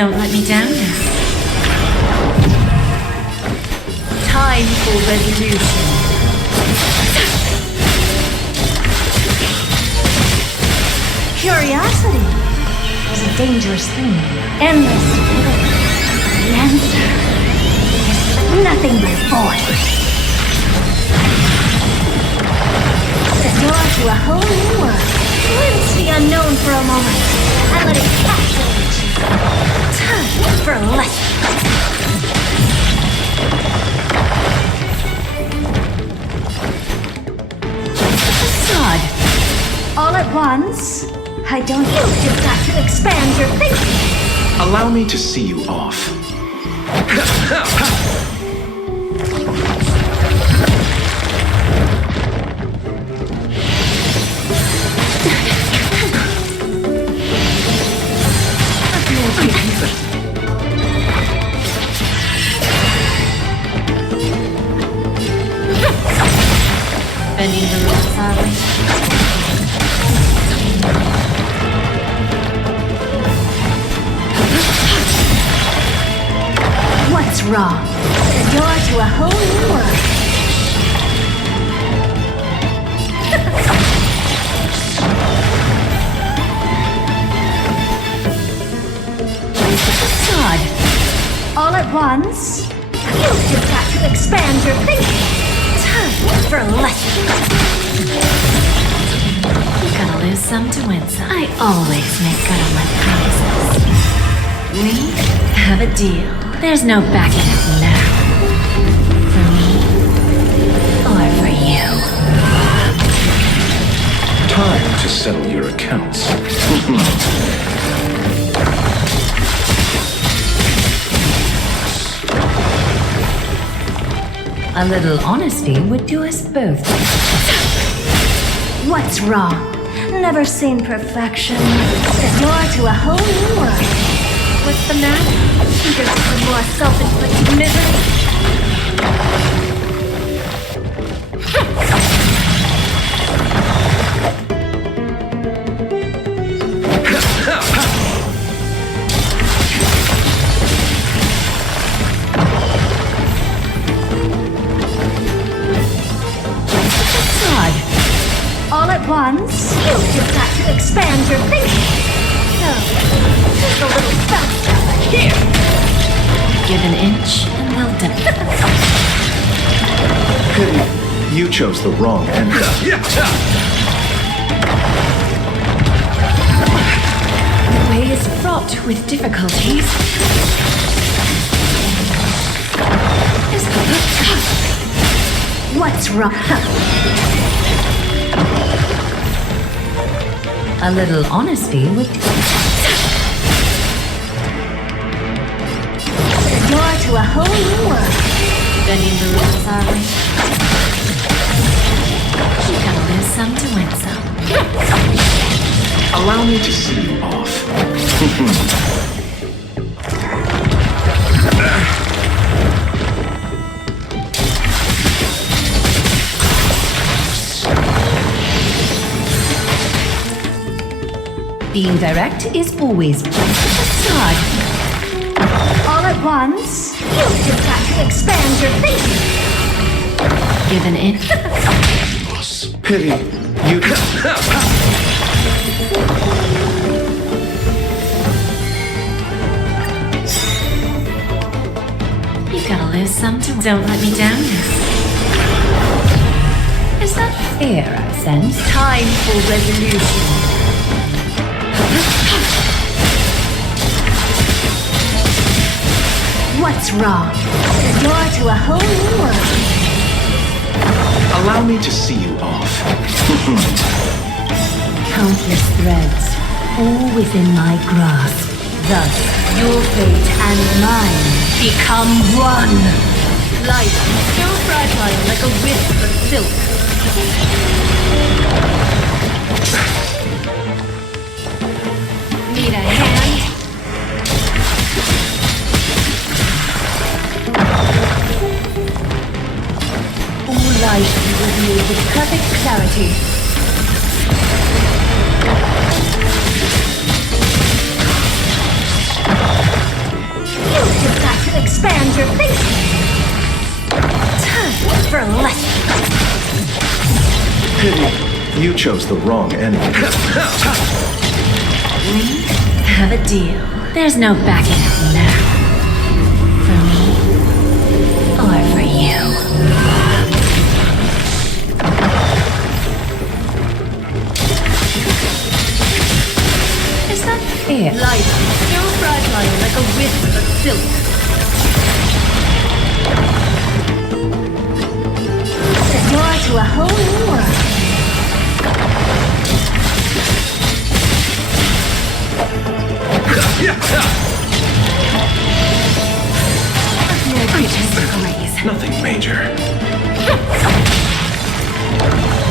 Don't let me down now. Time for resolution. Curiosity is a dangerous thing. Endless debate. The answer is nothing but void. The door to a whole new world. Glimpse the unknown for a moment and let it captivate you. Time for lessons. Facade. All at once? I don't. You've just got to expand your thinking. Allow me to see you off. Bending the rules, are we? What's wrong? The door to a whole new world. Facade. All at once? You've just got to expand your thinking. Time for lessons. You gotta lose some to win some. I always make good on my promises. We have a deal. There's no backing out now. For me, or for you. Time to settle your accounts. A little honesty would do us both. What's wrong? Never seen perfection. The door to a whole new world. What's the matter? Eager for more self-inflicted misery. Facade. All at once? You've just got to expand your thinking. So, just a little faster. Here! Give an inch and they'll die. Pity, you chose the wrong ending. The way is fraught with difficulties. What's wrong? A little honesty would... The door to a whole new world. Bending the rules, are we? You gotta lose some to win some. Allow me to see you off. Being direct is always facade. All at once? You've just got to expand your thinking. Give an inch. Pity, you... You gotta lose some to... Don't let me down now. Is that fair, I sense? Time for resolution. What's wrong? The door to a whole new world. Allow me to see you off. Countless threads, all within my grasp. Thus, your fate and mine become one. Life is so fragile like a wisp of silk. Need a hand? All life is revealed with perfect clarity. Pity. You chose the wrong enemy. We have a deal. There's no backing out now. For me, or for you. Is that fair? Life is so fragile like a wisp of silk. The door to a whole new world. I just graze. Nothing major.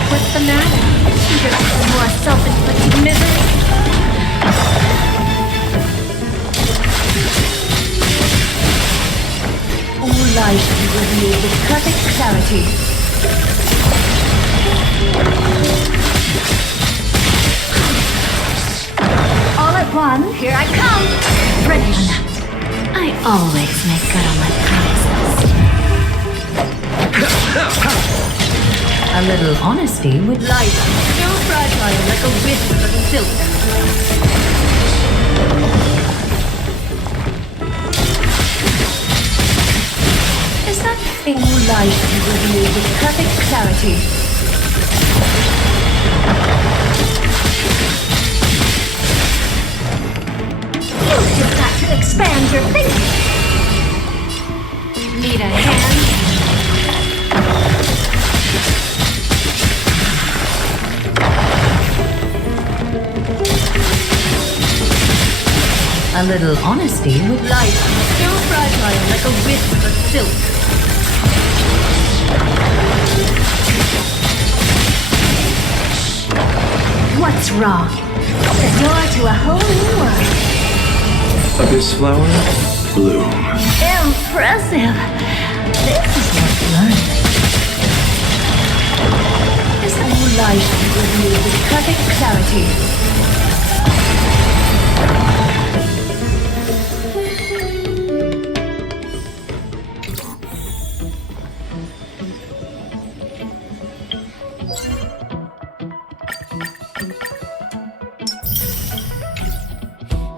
What's the matter? Eager for more self-inflicted misery? All lies should be revealed with perfect clarity. All at one, here I come! Finish! I always make good on my promises. A little honesty would Life so fragile like a wisp of silk. Is that fair? All lies should be revealed with perfect clarity. You've just got to expand your thinking. Need a hand? A little honesty would Life so fragile like a wisp of silk. What's wrong? The door to a whole new world. Abyss flower, bloom. Impressive. This is worth learning. This whole life should be revealed with perfect clarity.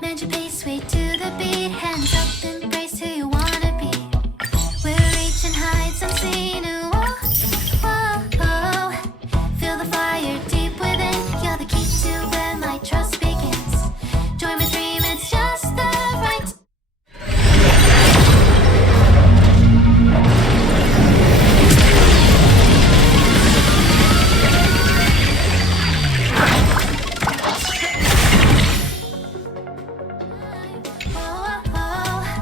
Mend your pace, way to the beat. Hands up, embrace who you wanna be. We're reaching heights unseen. Whoa, whoa, whoa. Feel the fire deep within. You're the key to where my trust begins. Join my dream, it's just the right. Whoa, whoa, whoa.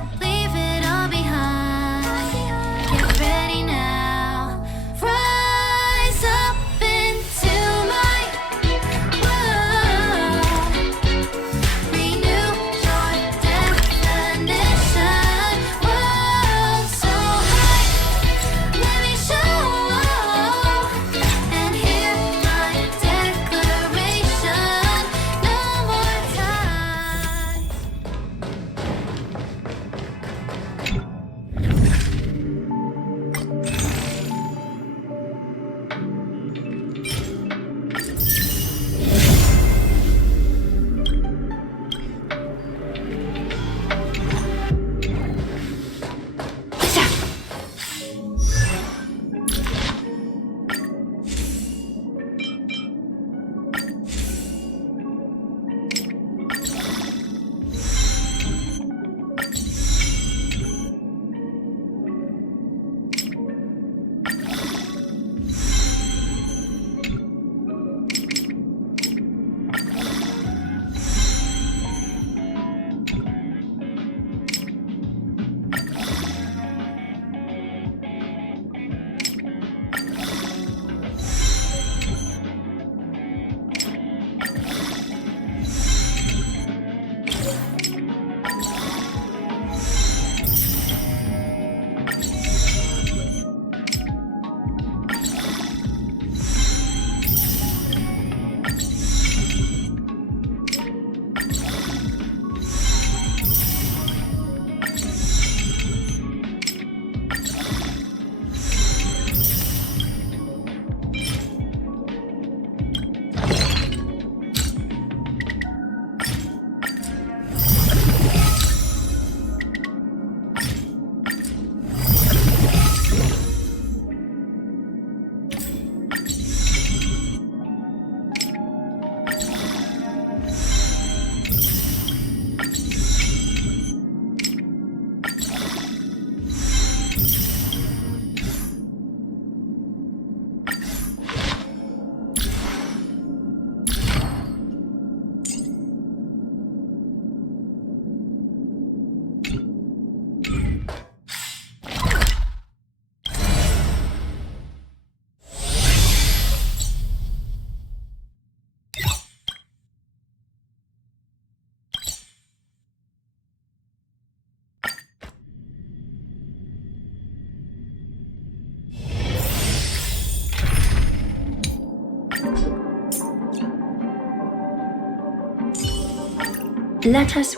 Let us.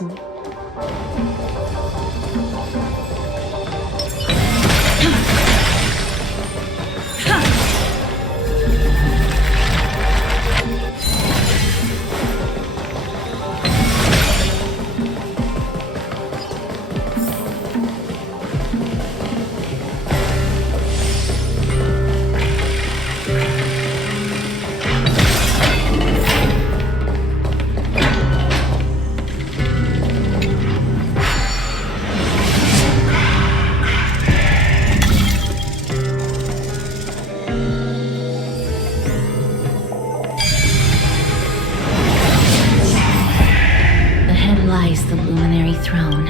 Lies the luminary throne.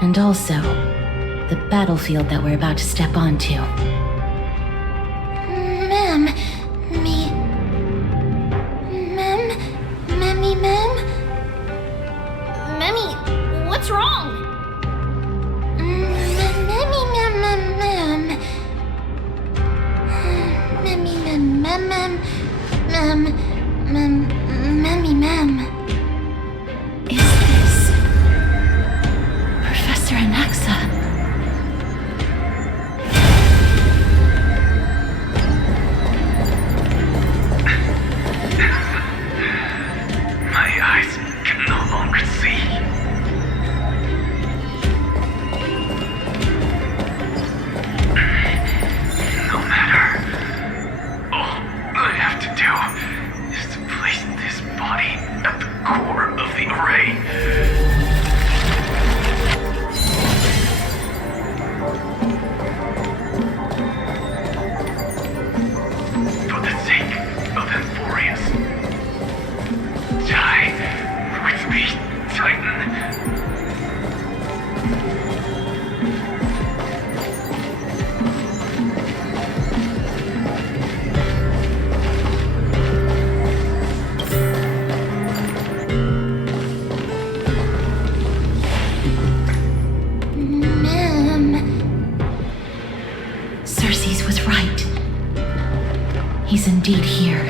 And also, the battlefield that we're about to step onto. Ma'am, ma'am? Memmy, what's wrong? Memmy, ma'am. Memmy, ma'am. Is this Professor Anaxa? My eyes can no longer see. No matter. All I have to do is to place this body at the core of the array. For the sake of Emphorius. Die with me, Titan. Ma'am. Circes was right. He's indeed here.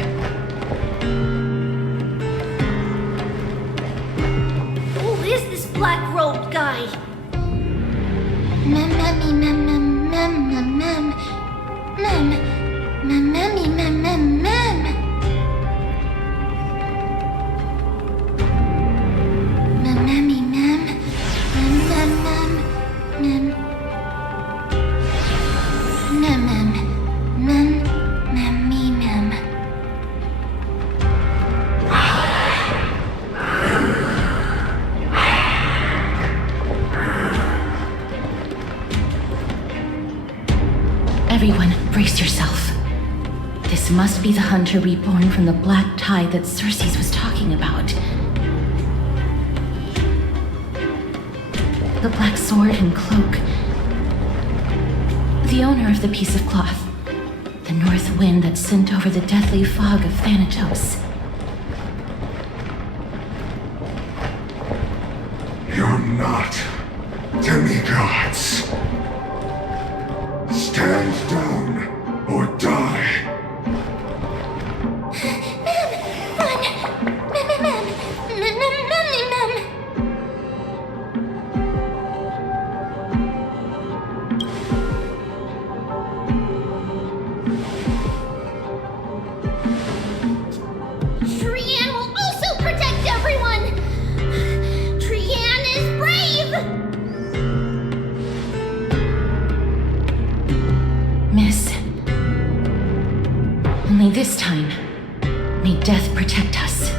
Who is this black-robed guy? Ma'am. Everyone, brace yourself. This must be the hunter reborn from the black tide that Circes was talking about. The black sword and cloak. The owner of the piece of cloth. The north wind that sent over the deathly fog of Thanatos. You're not demigods. Stand down or die. Trian will also protect everyone! Trian is brave! Miss. Only this time, may death protect us.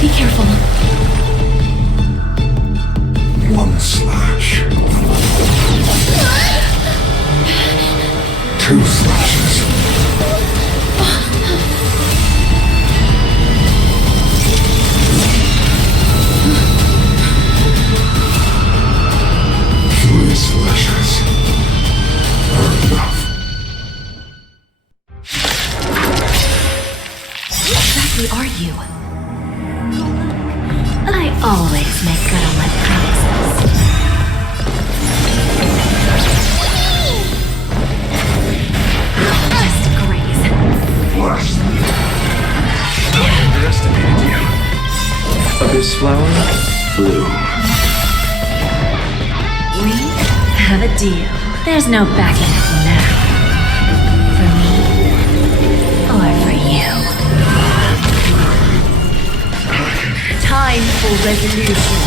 Be careful. One slash. Two slashes. Three slashes are enough. Who exactly are you? I always make good on my promises. This flower, bloom. We have a deal. There's no backing out now. For me, or for you. Time for resolution.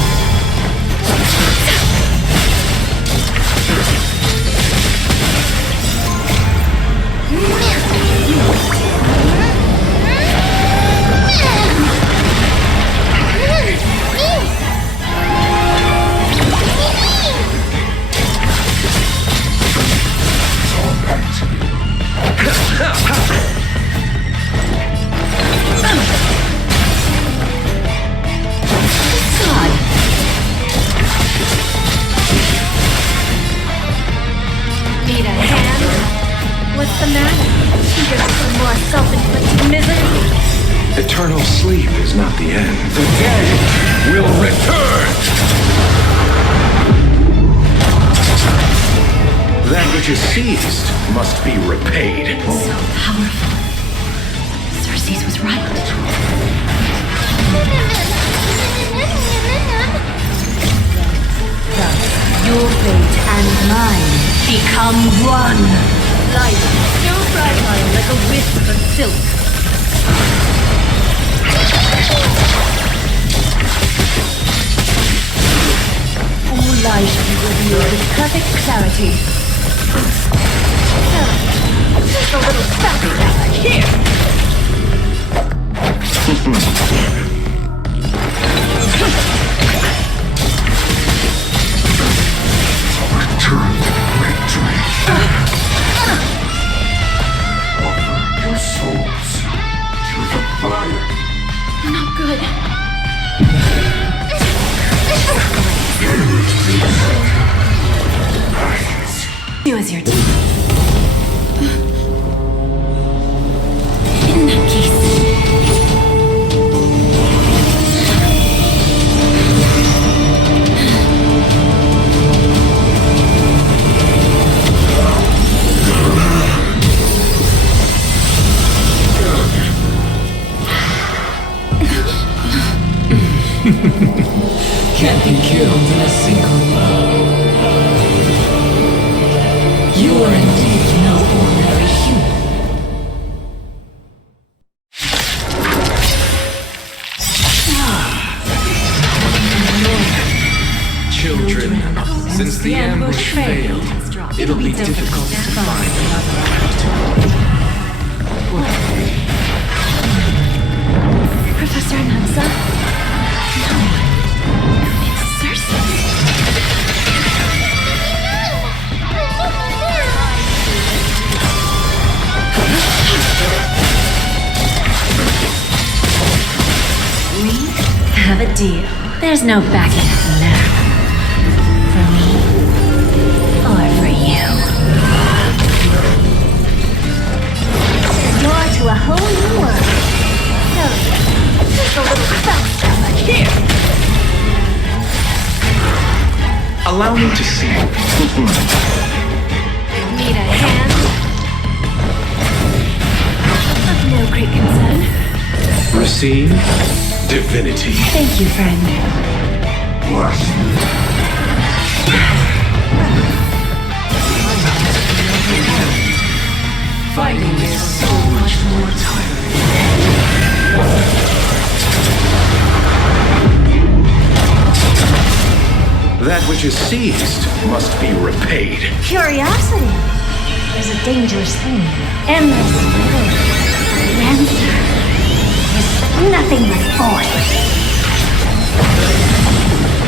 Need a hand? What's the matter? Eager for some more self-inflicted misery? Eternal sleep is not the end. The dead will return! That which is seized must be repaid. So powerful. Cersei's was right. Thus, your fate and mine become one. Life so fragile like a wisp of silk. All lies should be revealed with perfect clarity. Just a little sacrifice here. Return to victory. Offer your souls to the fire. Not good. Do as you're told. In that case. Can't be killed in a single blow. You are indeed no ordinary human. Children, since the ambush failed, it'll be difficult to find another Professor Nansa? No. It's Cersei. We have a deal. There's no backing out now. For me, or for you. The door to a whole new world. So, just a little faster like here. Allow me to see. Need a hand? Of no great concern. Receive divinity. Thank you, friend. Bless me. Fighting is so much more tiring. That which is seized must be repaid. Curiosity is a dangerous thing. Endless will. The answer is nothing but void.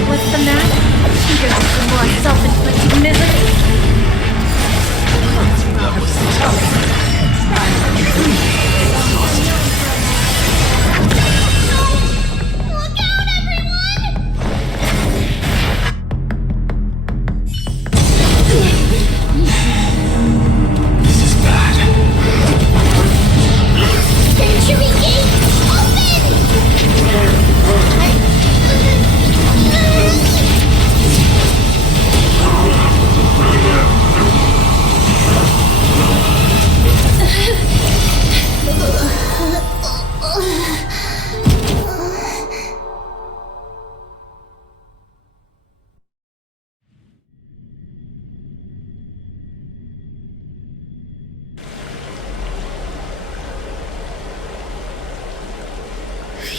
What's the matter? Eager for some more self-inflicted misery? That was tough. This is bad. Century Gate, open!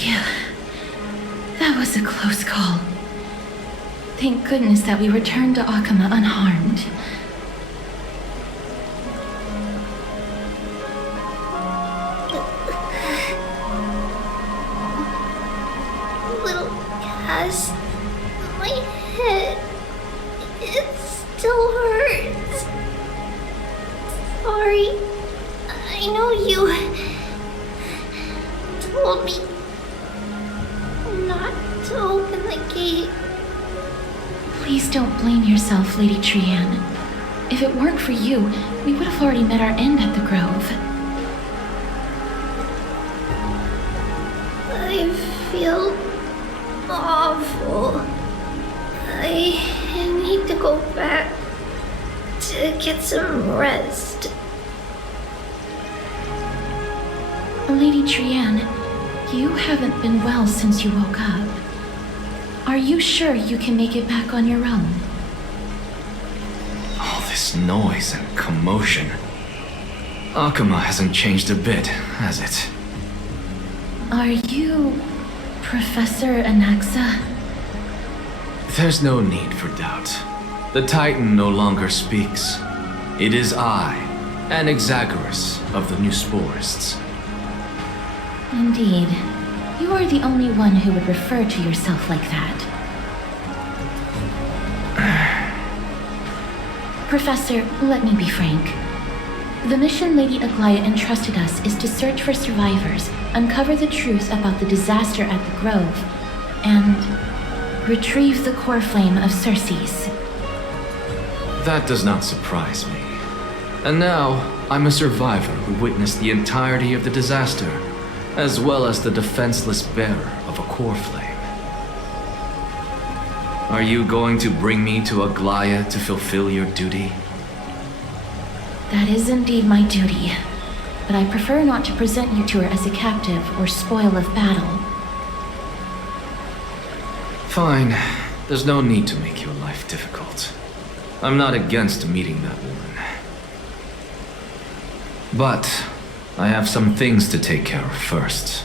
Phew. That was a close call. Thank goodness that we returned to Akama unharmed. Little Cass, my head, it still hurts. Sorry, I know you told me not to open the gate. Please don't blame yourself, Lady Trianne. If it weren't for you, we would have already met our end at the Grove. I feel awful. I need to go back to get some rest. Lady Trianne, you haven't been well since you woke up. Are you sure you can make it back on your own? All this noise and commotion. Akama hasn't changed a bit, has it? Are you Professor Anaxa? There's no need for doubt. The Titan no longer speaks. It is I, Anaxagoras of the New Sporists. Indeed. You are the only one who would refer to yourself like that. Professor, let me be frank. The mission Lady Aglaya entrusted us is to search for survivors, uncover the truth about the disaster at the Grove, and retrieve the core flame of Circes. That does not surprise me. And now, I'm a survivor who witnessed the entirety of the disaster, as well as the defenseless bearer of a core flame. Are you going to bring me to Aglaya to fulfill your duty? That is indeed my duty, but I prefer not to present you to her as a captive or spoil of battle. Fine. There's no need to make your life difficult. I'm not against meeting that woman. But I have some things to take care of first.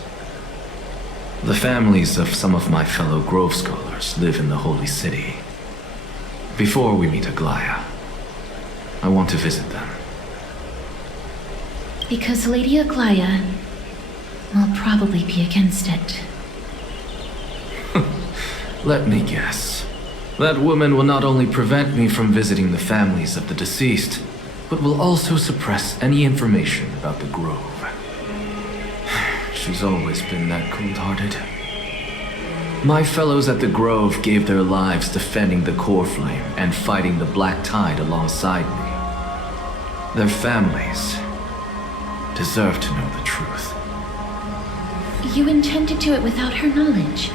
The families of some of my fellow Grove Scholars live in the Holy City. Before we meet Aglaya, I want to visit them. Because Lady Aglaya will probably be against it. Let me guess. That woman will not only prevent me from visiting the families of the deceased, but will also suppress any information about the Grove. She's always been that cold-hearted. My fellows at the Grove gave their lives defending the core flame and fighting the Black Tide alongside me. Their families deserve to know the truth. You intend to do it without her knowledge.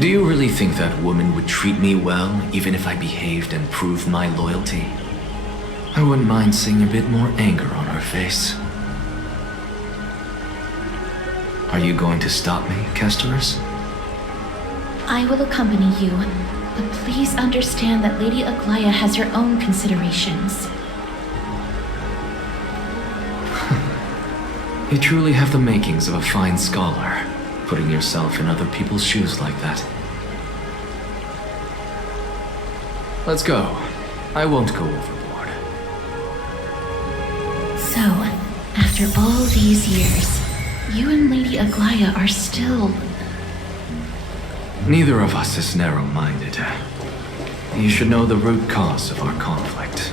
Do you really think that woman would treat me well, even if I behaved and proved my loyalty? I wouldn't mind seeing a bit more anger on her face. Are you going to stop me, Kesterus? I will accompany you, but please understand that Lady Aglaya has her own considerations. You truly have the makings of a fine scholar, putting yourself in other people's shoes like that. Let's go. I won't go overboard. So, after all these years, you and Lady Aglaya are still... Neither of us is narrow-minded. You should know the root cause of our conflict.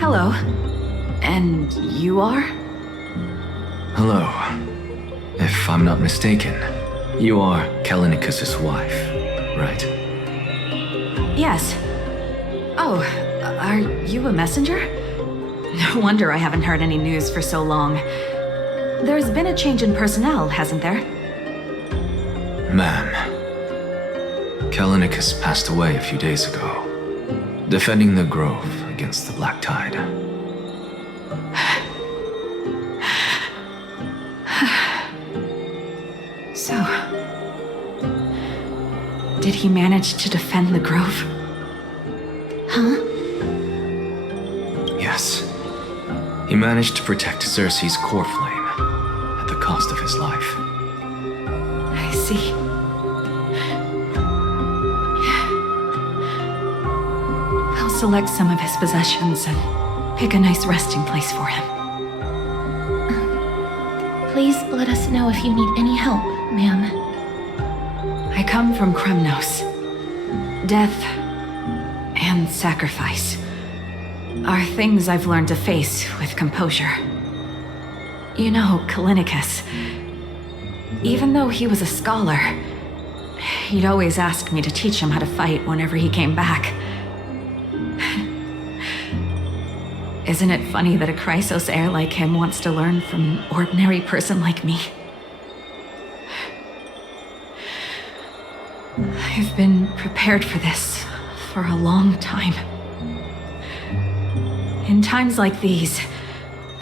Hello. And you are? Hello. If I'm not mistaken, you are Kallinicus' wife, right? Yes. Oh, are you a messenger? No wonder I haven't heard any news for so long. There's been a change in personnel, hasn't there? Ma'am, Kallinicus passed away a few days ago, defending the Grove against the Black Tide. So, did he manage to defend the grove? Huh? Yes. He managed to protect Cersei's core flame at the cost of his life. I see. I'll select some of his possessions and pick a nice resting place for him. Please let us know if you need any help, ma'am. I come from Kremnos. Death and sacrifice are things I've learned to face with composure. You know, Kallinicus, even though he was a scholar, he'd always ask me to teach him how to fight whenever he came back. Isn't it funny that a Chrysos heir like him wants to learn from an ordinary person like me? I've been prepared for this for a long time. In times like these,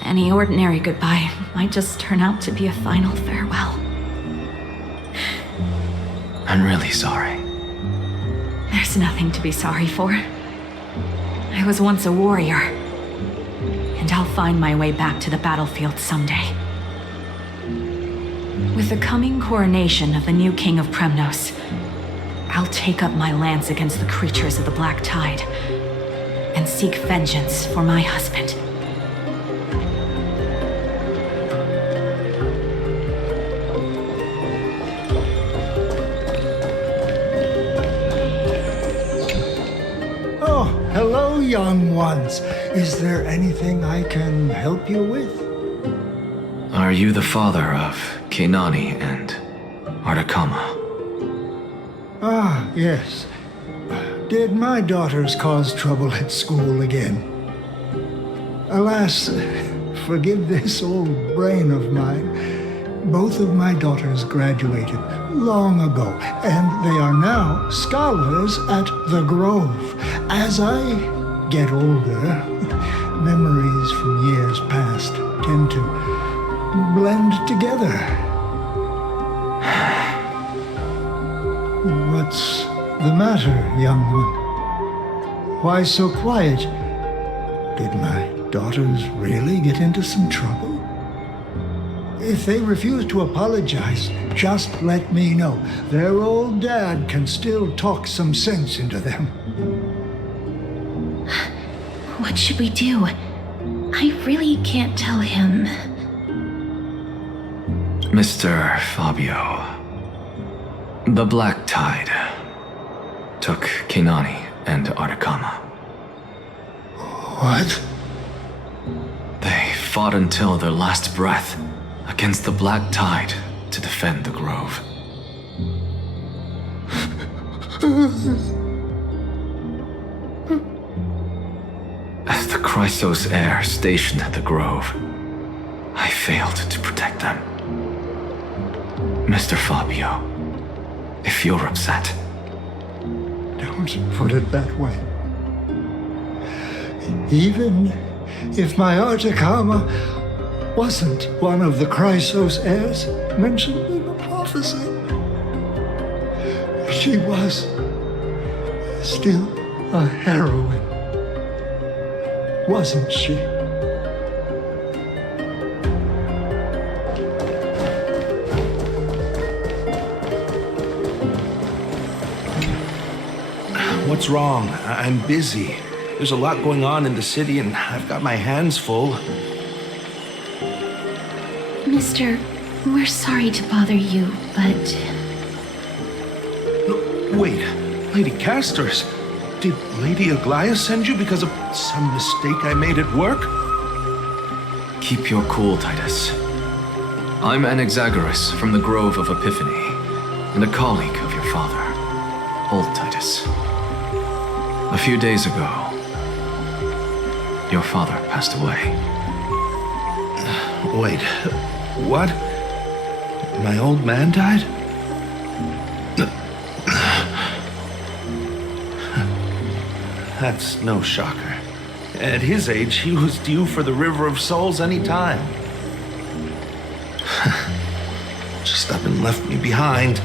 any ordinary goodbye might just turn out to be a final farewell. I'm really sorry. There's nothing to be sorry for. I was once a warrior, and I'll find my way back to the battlefield someday. With the coming coronation of the new king of Kremnos, I'll take up my lance against the creatures of the Black Tide and seek vengeance for my husband. Oh, hello, young ones. Is there anything I can help you with? Are you the father of Kenani and Ardakama? Ah, yes. Did my daughters cause trouble at school again? Alas, forgive this old brain of mine. Both of my daughters graduated long ago, and they are now scholars at the Grove. As I get older, memories from years past tend to blend together. What's the matter, young one? Why so quiet? Did my daughters really get into some trouble? If they refuse to apologize, just let me know. Their old dad can still talk some sense into them. What should we do? I really can't tell him. Mr. Fabio, the Black Tide took Kenani and Ardakama. What? They fought until their last breath against the Black Tide to defend the Grove. As the Chrysos heir stationed at the Grove, I failed to protect them. Mr. Fabio, if you're upset... Don't put it that way. Even if my Ardakama wasn't one of the Chrysos heirs mentioned in the prophecy, she was still a heroine, wasn't she? What's wrong? I'm busy. There's a lot going on in the city, and I've got my hands full. Mister, we're sorry to bother you, but... No, wait, Lady Castors, did Lady Aglaia send you because of some mistake I made at work? Keep your cool, Titus. I'm Anaxagoras from the Grove of Epiphany, and a colleague of your father, old Titus. A few days ago, your father passed away. Wait, what? My old man died? That's no shocker. At his age, he was due for the River of Souls any time. Just up and left me behind.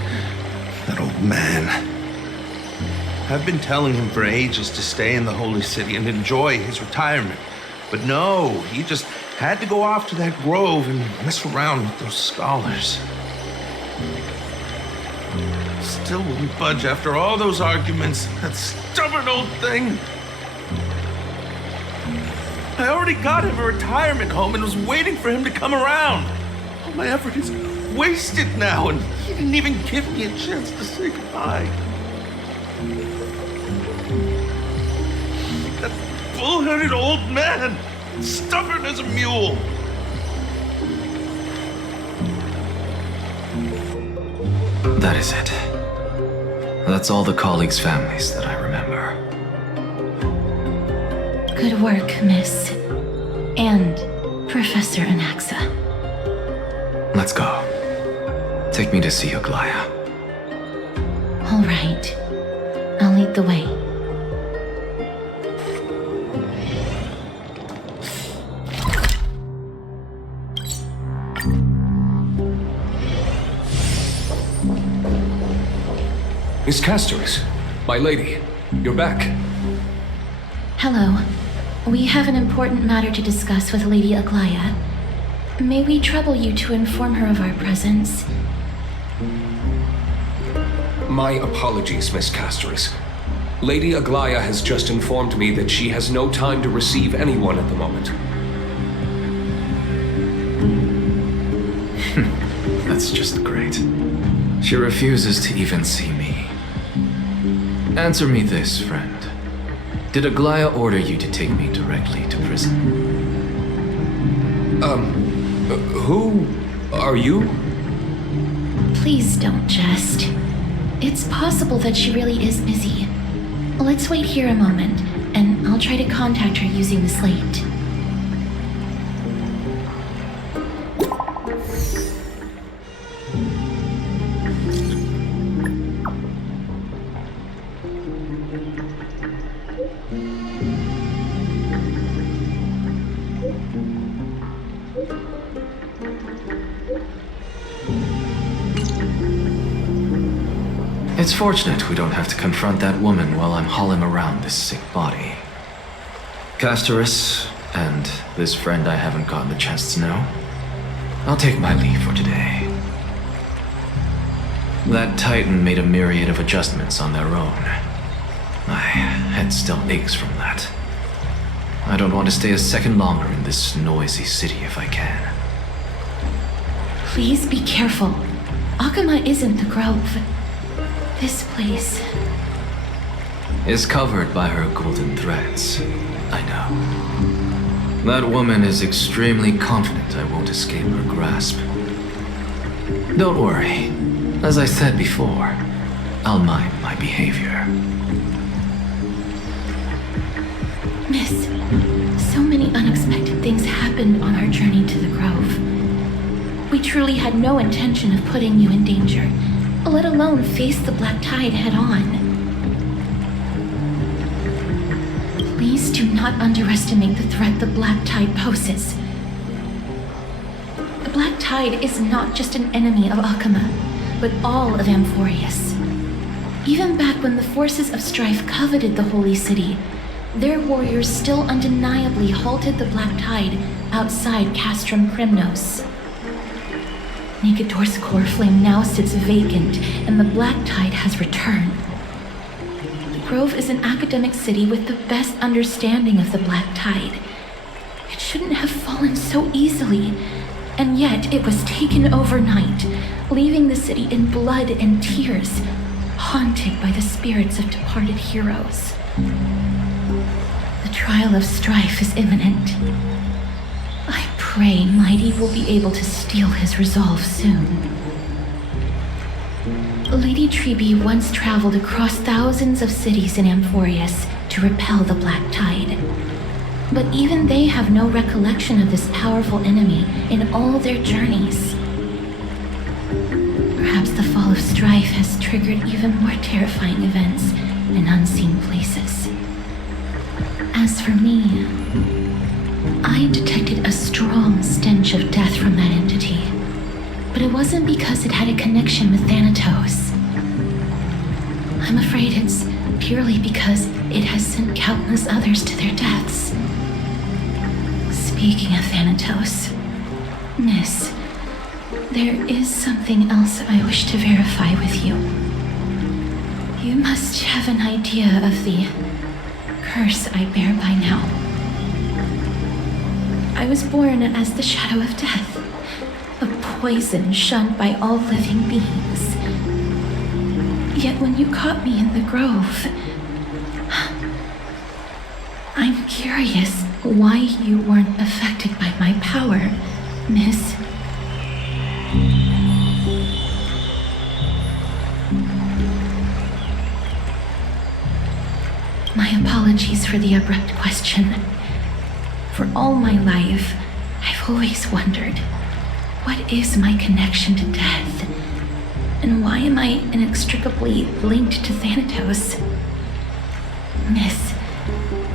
That old man. I've been telling him for ages to stay in the Holy City and enjoy his retirement. But no, he just had to go off to that grove and mess around with those scholars. Still wouldn't budge after all those arguments. That stubborn old thing. I already got him a retirement home and was waiting for him to come around. All my effort is wasted now, and he didn't even give me a chance to say goodbye. That bull-headed old man, stubborn as a mule. That is it. That's all the colleagues' families that I remember. Good work, Miss. And Professor Anaxa. Let's go. Take me to see Aglaya. All right. I'll lead the way. Miss Castoris, my lady, you're back. Hello. We have an important matter to discuss with Lady Aglaya. May we trouble you to inform her of our presence? My apologies, Miss Castoris. Lady Aglaya has just informed me that she has no time to receive anyone at the moment. That's just great. She refuses to even see me. Answer me this, friend. Did Aglaya order you to take me directly to prison? Who are you? Please don't jest. It's possible that she really is busy. Let's wait here a moment, and I'll try to contact her using the slate. It's fortunate we don't have to confront that woman while I'm hauling around this sick body. Castoris, and this friend I haven't gotten the chance to know, I'll take my leave for today. That Titan made a myriad of adjustments on their own. My head still aches from that. I don't want to stay a second longer in this noisy city if I can. Please be careful. Akama isn't the grove. This place is covered by her golden threads. I know. That woman is extremely confident I won't escape her grasp. Don't worry. As I said before, I'll mind my behavior. Miss, so many unexpected things happened on our journey to the grove. We truly had no intention of putting you in danger, let alone face the Black Tide head-on. Please do not underestimate the threat the Black Tide poses. The Black Tide is not just an enemy of Akama, but all of Amphorius. Even back when the forces of strife coveted the Holy City, their warriors still undeniably halted the Black Tide outside Castrum Primnos. Nigador's core flame now sits vacant, and the Black Tide has returned. The Grove is an academic city with the best understanding of the Black Tide. It shouldn't have fallen so easily, and yet it was taken overnight, leaving the city in blood and tears, haunted by the spirits of departed heroes. The trial of strife is imminent. I pray Mighty will be able to steal his resolve soon. Lady Treby once traveled across thousands of cities in Amphorius to repel the Black Tide. But even they have no recollection of this powerful enemy in all their journeys. Perhaps the fall of strife has triggered even more terrifying events in unseen places. As for me, I detected a strong stench of death from that entity, but it wasn't because it had a connection with Thanatos. I'm afraid it's purely because it has sent countless others to their deaths. Speaking of Thanatos, Miss, there is something else I wish to verify with you. You must have an idea of the curse I bear by now. I was born as the shadow of death, a poison shunned by all living beings. Yet when you caught me in the grove, I'm curious why you weren't affected by my power, Miss. My apologies for the abrupt question. For all my life, I've always wondered, what is my connection to death? And why am I inextricably linked to Thanatos? Miss,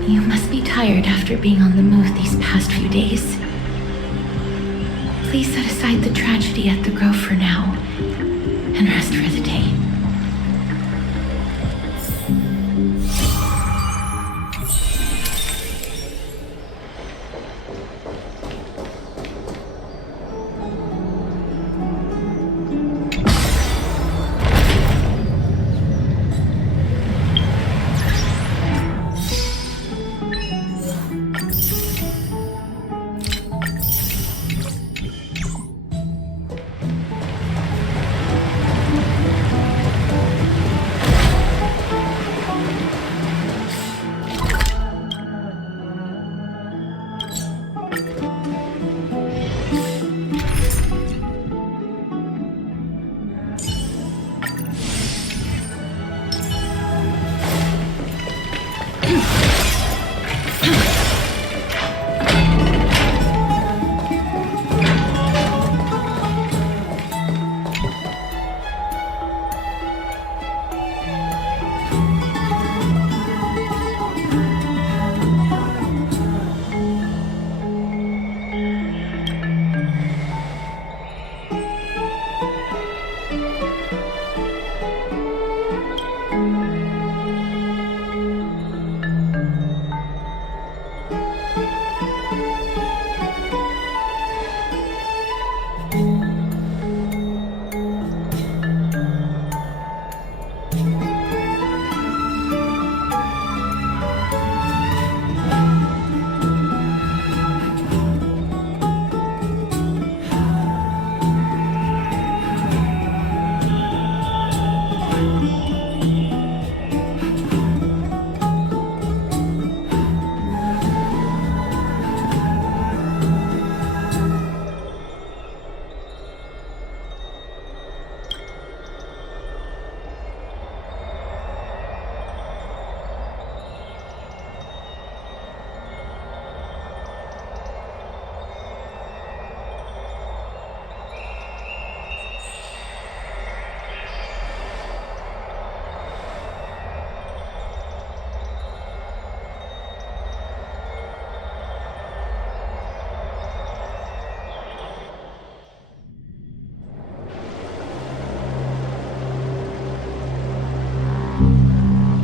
you must be tired after being on the move these past few days. Please set aside the tragedy at the Grove for now, and rest for the day.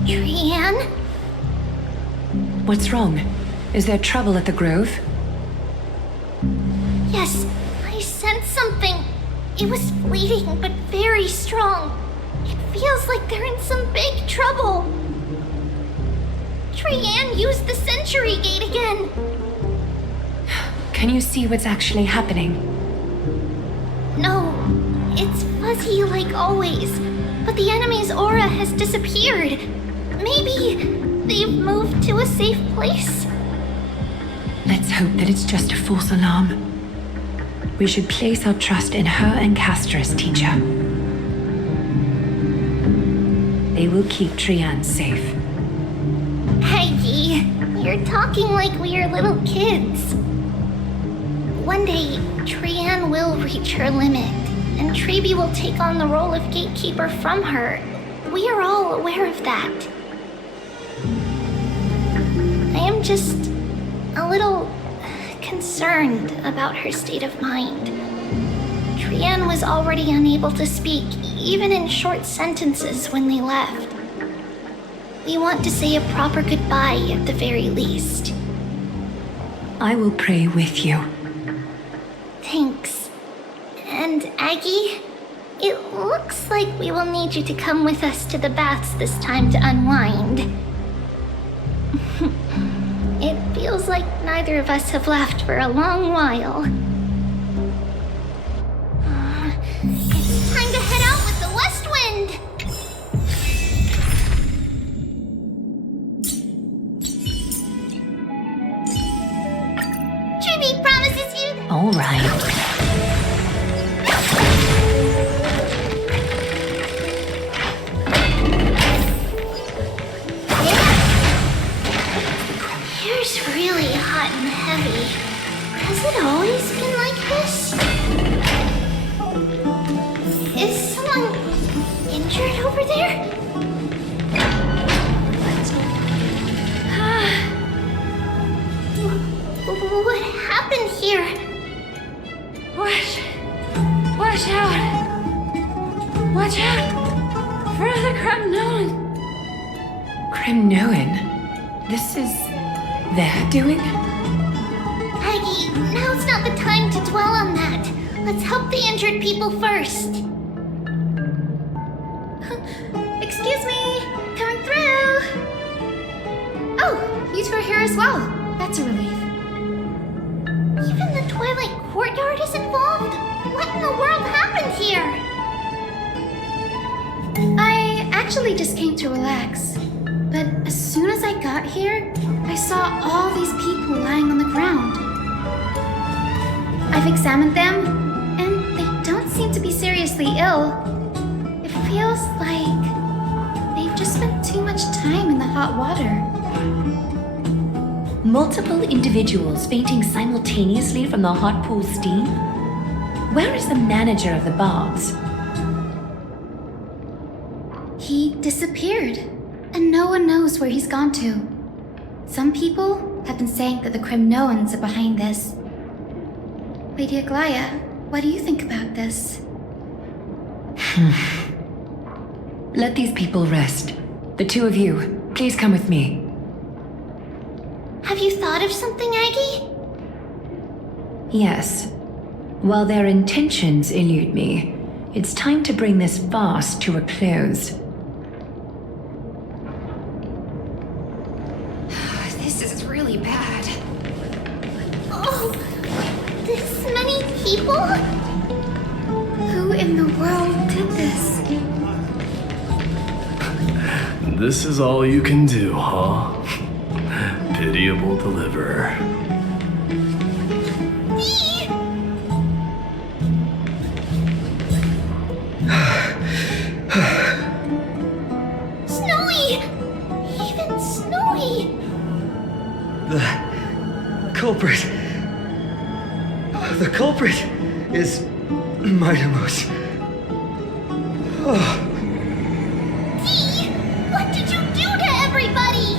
Trianne? What's wrong? Is there trouble at the Grove? Yes, I sensed something. It was fleeting, but very strong. It feels like they're in some big trouble. Trianne used the Century Gate again. Can you see what's actually happening? No, it's fuzzy like always, but the enemy's aura has disappeared. Maybe they've moved to a safe place? Let's hope that it's just a false alarm. We should place our trust in her and Caster's, teacher. They will keep Trianne safe. Peggy, you're talking like we are little kids. One day, Trianne will reach her limit, and Treeby will take on the role of gatekeeper from her. We are all aware of that. I am just a little concerned about her state of mind. Trian was already unable to speak, even in short sentences when they left. We want to say a proper goodbye at the very least. I will pray with you. Thanks. And Aggie, it looks like we will need you to come with us to the baths this time to unwind. It feels like neither of us have laughed for a long while. It's time to head out with the west wind! Tribby promises you... All right. Here's really hot and heavy. Has it always been like this? Is someone injured over there? What happened here? Watch out! Watch out! For the Kremnoan! Kremnoan? This is their doing? Aggie, now's not the time to dwell on that. Let's help the injured people first. Excuse me, coming through. Oh, you two are here as well. That's a relief. Even the Twilight Courtyard is involved? What in the world happened here? I actually just came to relax. But as soon as I got here, I saw all these people lying on the ground. I've examined them, and they don't seem to be seriously ill. It feels like they've just spent too much time in the hot water. Multiple individuals fainting simultaneously from the hot pool steam? Where is the manager of the baths? He disappeared, and no one knows where he's gone to. Some people have been saying that the Kremnoans are behind this. Lady Aglaya, what do you think about this? Let these people rest. The two of you, please come with me. Have you thought of something, Aggie? Yes. While their intentions elude me, it's time to bring this farce to a close. This is really bad. Oh, this many people? Who in the world did this? This is all you can do, huh? Pitiable deliverer. Snowy! Even Snowy! The culprit is Mightymouse. Oh. Dee! What did you do to everybody?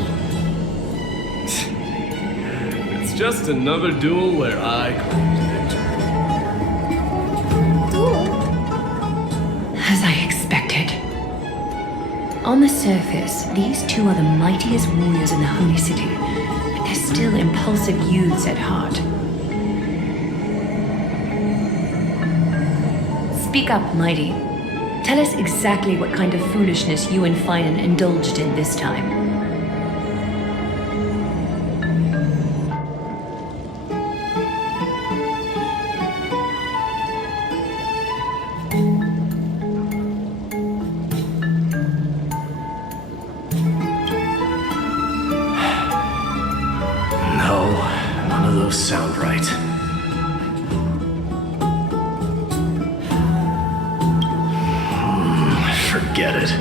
It's just another duel where I claimed victory. Duel? As I expected. On the surface, these two are the mightiest warriors in the Holy City, but they're still impulsive youths at heart. Speak up, Mighty. Tell us exactly what kind of foolishness you and Finan indulged in this time. No, none of those sound right. Forget it.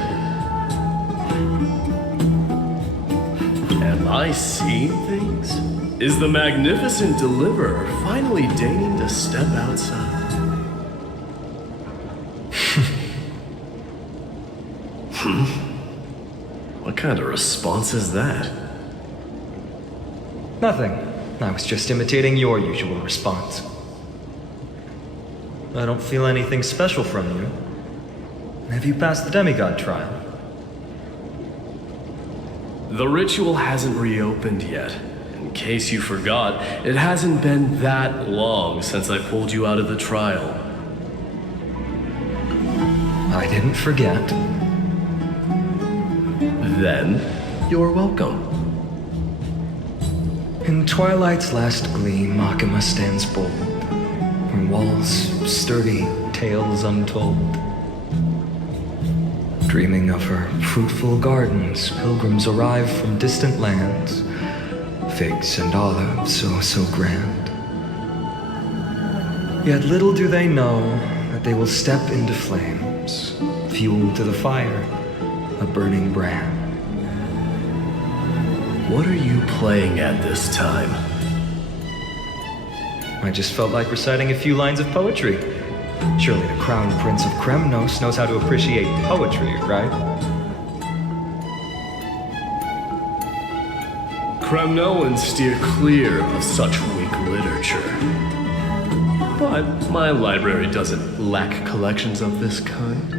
Am I seeing things? Is the magnificent deliverer finally deigning to step outside? What kind of response is that? Nothing. I was just imitating your usual response. I don't feel anything special from you. Have you passed the demigod trial? The ritual hasn't reopened yet. In case you forgot, it hasn't been that long since I pulled you out of the trial. I didn't forget. Then, you're welcome. In twilight's last gleam, Makima stands bold. Her walls sturdy, tales untold. Dreaming of her fruitful gardens, pilgrims arrive from distant lands. Figs and olives, oh so grand. Yet little do they know that they will step into flames, fuel to the fire, a burning brand. What are you playing at this time? I just felt like reciting a few lines of poetry. Surely the Crown Prince of Kremnos knows how to appreciate poetry, right? Kremnoans steer clear of such weak literature. But my library doesn't lack collections of this kind.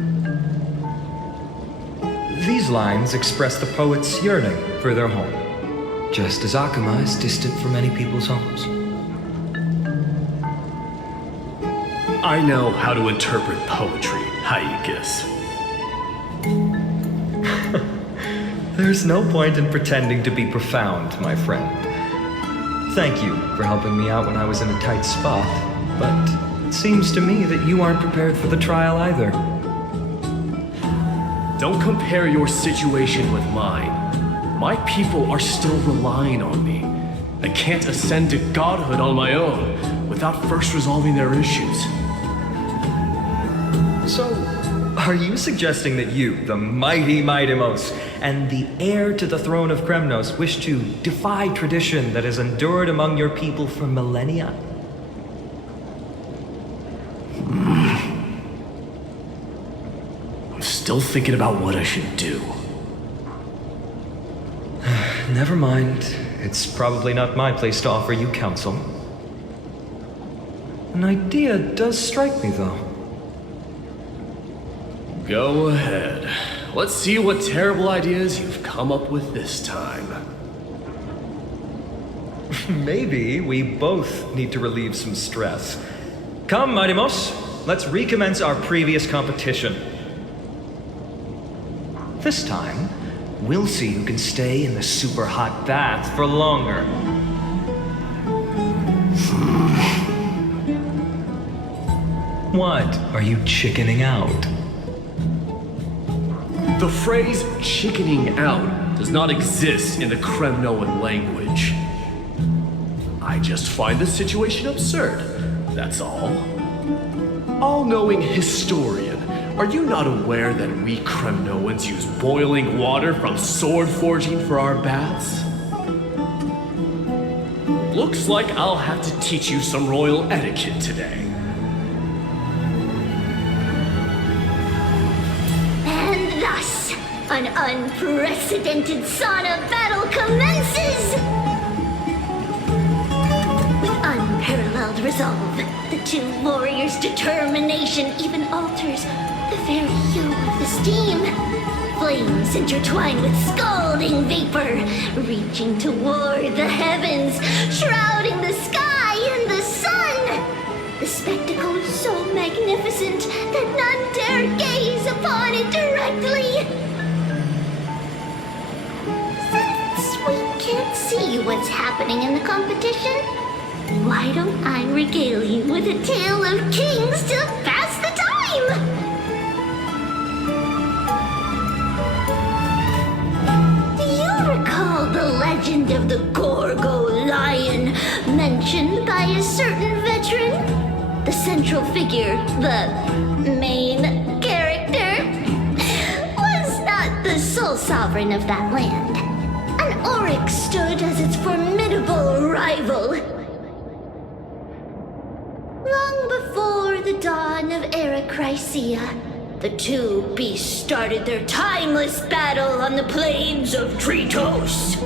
These lines express the poet's yearning for their home, just as Akama is distant from many people's homes. I know how to interpret poetry, Haikis. There's no point in pretending to be profound, my friend. Thank you for helping me out when I was in a tight spot, but it seems to me that you aren't prepared for the trial either. Don't compare your situation with mine. My people are still relying on me. I can't ascend to godhood on my own without first resolving their issues. So, are you suggesting that you, the mighty Maidemos, and the heir to the throne of Kremnos, wish to defy tradition that has endured among your people for millennia? I'm still thinking about what I should do. Never mind. It's probably not my place to offer you counsel. An idea does strike me, though. Go ahead. Let's see what terrible ideas you've come up with this time. Maybe we both need to relieve some stress. Come, Maidemos, let's recommence our previous competition. This time, we'll see who can stay in the super hot bath for longer. What? Are you chickening out? The phrase chickening out does not exist in the Kremnoan language. I just find the situation absurd, that's all. All-knowing historian, are you not aware that we Kremnoans use boiling water from sword forging for our baths? Looks like I'll have to teach you some royal etiquette today. And thus, an unprecedented sauna battle commences! With unparalleled resolve, the two warriors' determination even alters the very hue of the steam. Flames intertwine with scalding vapor, reaching toward the heavens, shrouding the sky in the sun. The spectacle is so magnificent that none dare gaze upon it directly. Since we can't see what's happening in the competition, why don't I regale you with a tale of kings to pass the time? Do you recall the legend of the Gorgo lion mentioned by a certain veteran? The central figure, the main character, was not the sole sovereign of that land. An oryx stood as its formidable rival. Long before the dawn of Era Chrysia, the two beasts started their timeless battle on the plains of Tritos.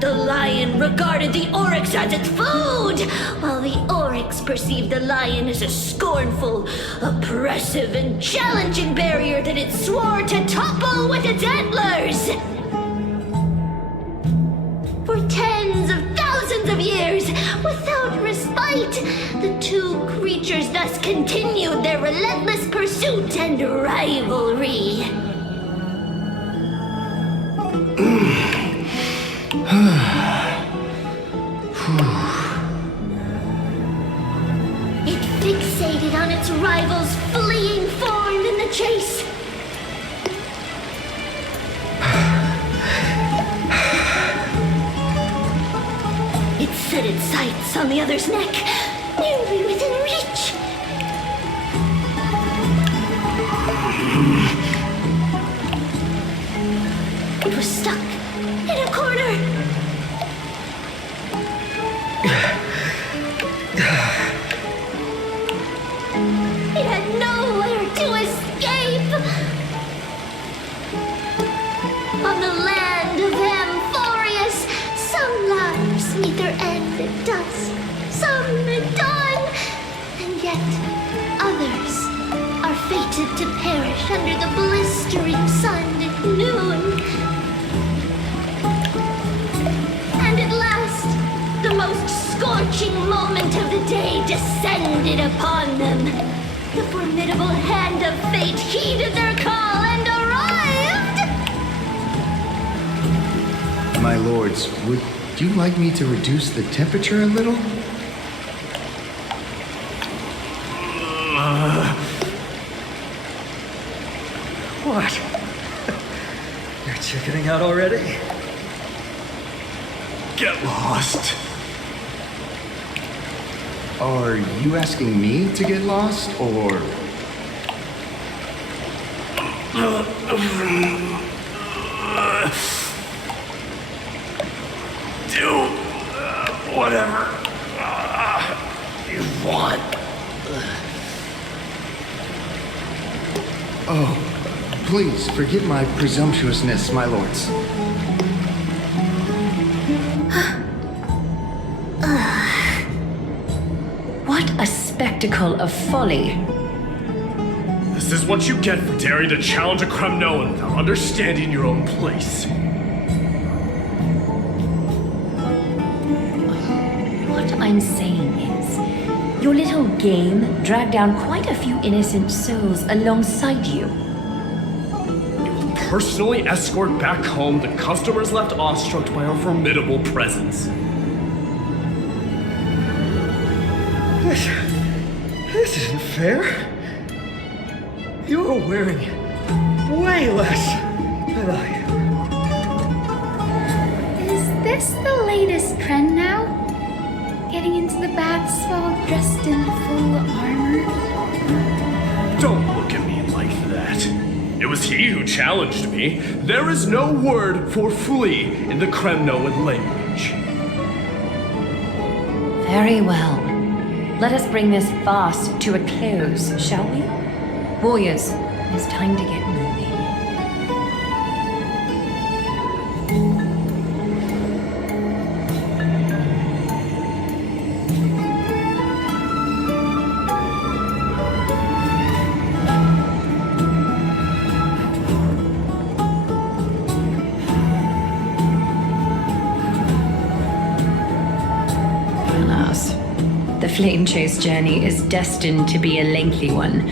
The lion regarded the oryx as its food, while the oryx Nordics perceive the lion as a scornful, oppressive, and challenging barrier that it swore to topple with its antlers. For tens of thousands of years, without respite, the two creatures thus continued their relentless pursuit and rivalry. It fixated on its rival's fleeing form in the chase. It set its sights on the other's neck, nearly within reach. It was stuck in a corner. It had nowhere to escape. On the land of Amphorius, some lives meet their end at dusk, some at dawn, and yet others are fated to perish under the blistering sun at noon. And at last, the most scorching moment of the day descended upon them. The formidable hand of fate heeded their call and arrived! My lords, would you like me to reduce the temperature a little? What? You're chickening out already? Get lost. Are you asking me to get lost, or...? Do whatever you want. Oh, please forgive my presumptuousness, my lords. What a spectacle of folly. This is what you get for daring to challenge a Kremnoan without understanding your own place. What I'm saying is, your little game dragged down quite a few innocent souls alongside you. You'll personally escort back home the customers left awestruck by our formidable presence. This isn't fair. You're wearing way less than I am. Is this the latest trend now? Getting into the baths while dressed in full armor? Don't look at me like that. It was he who challenged me. There is no word for flee in the Kremnoan language. Very well. Let us bring this farce to a close, shall we? Warriors, it's time to get moving. Alas, the flame chase journey is destined to be a lengthy one,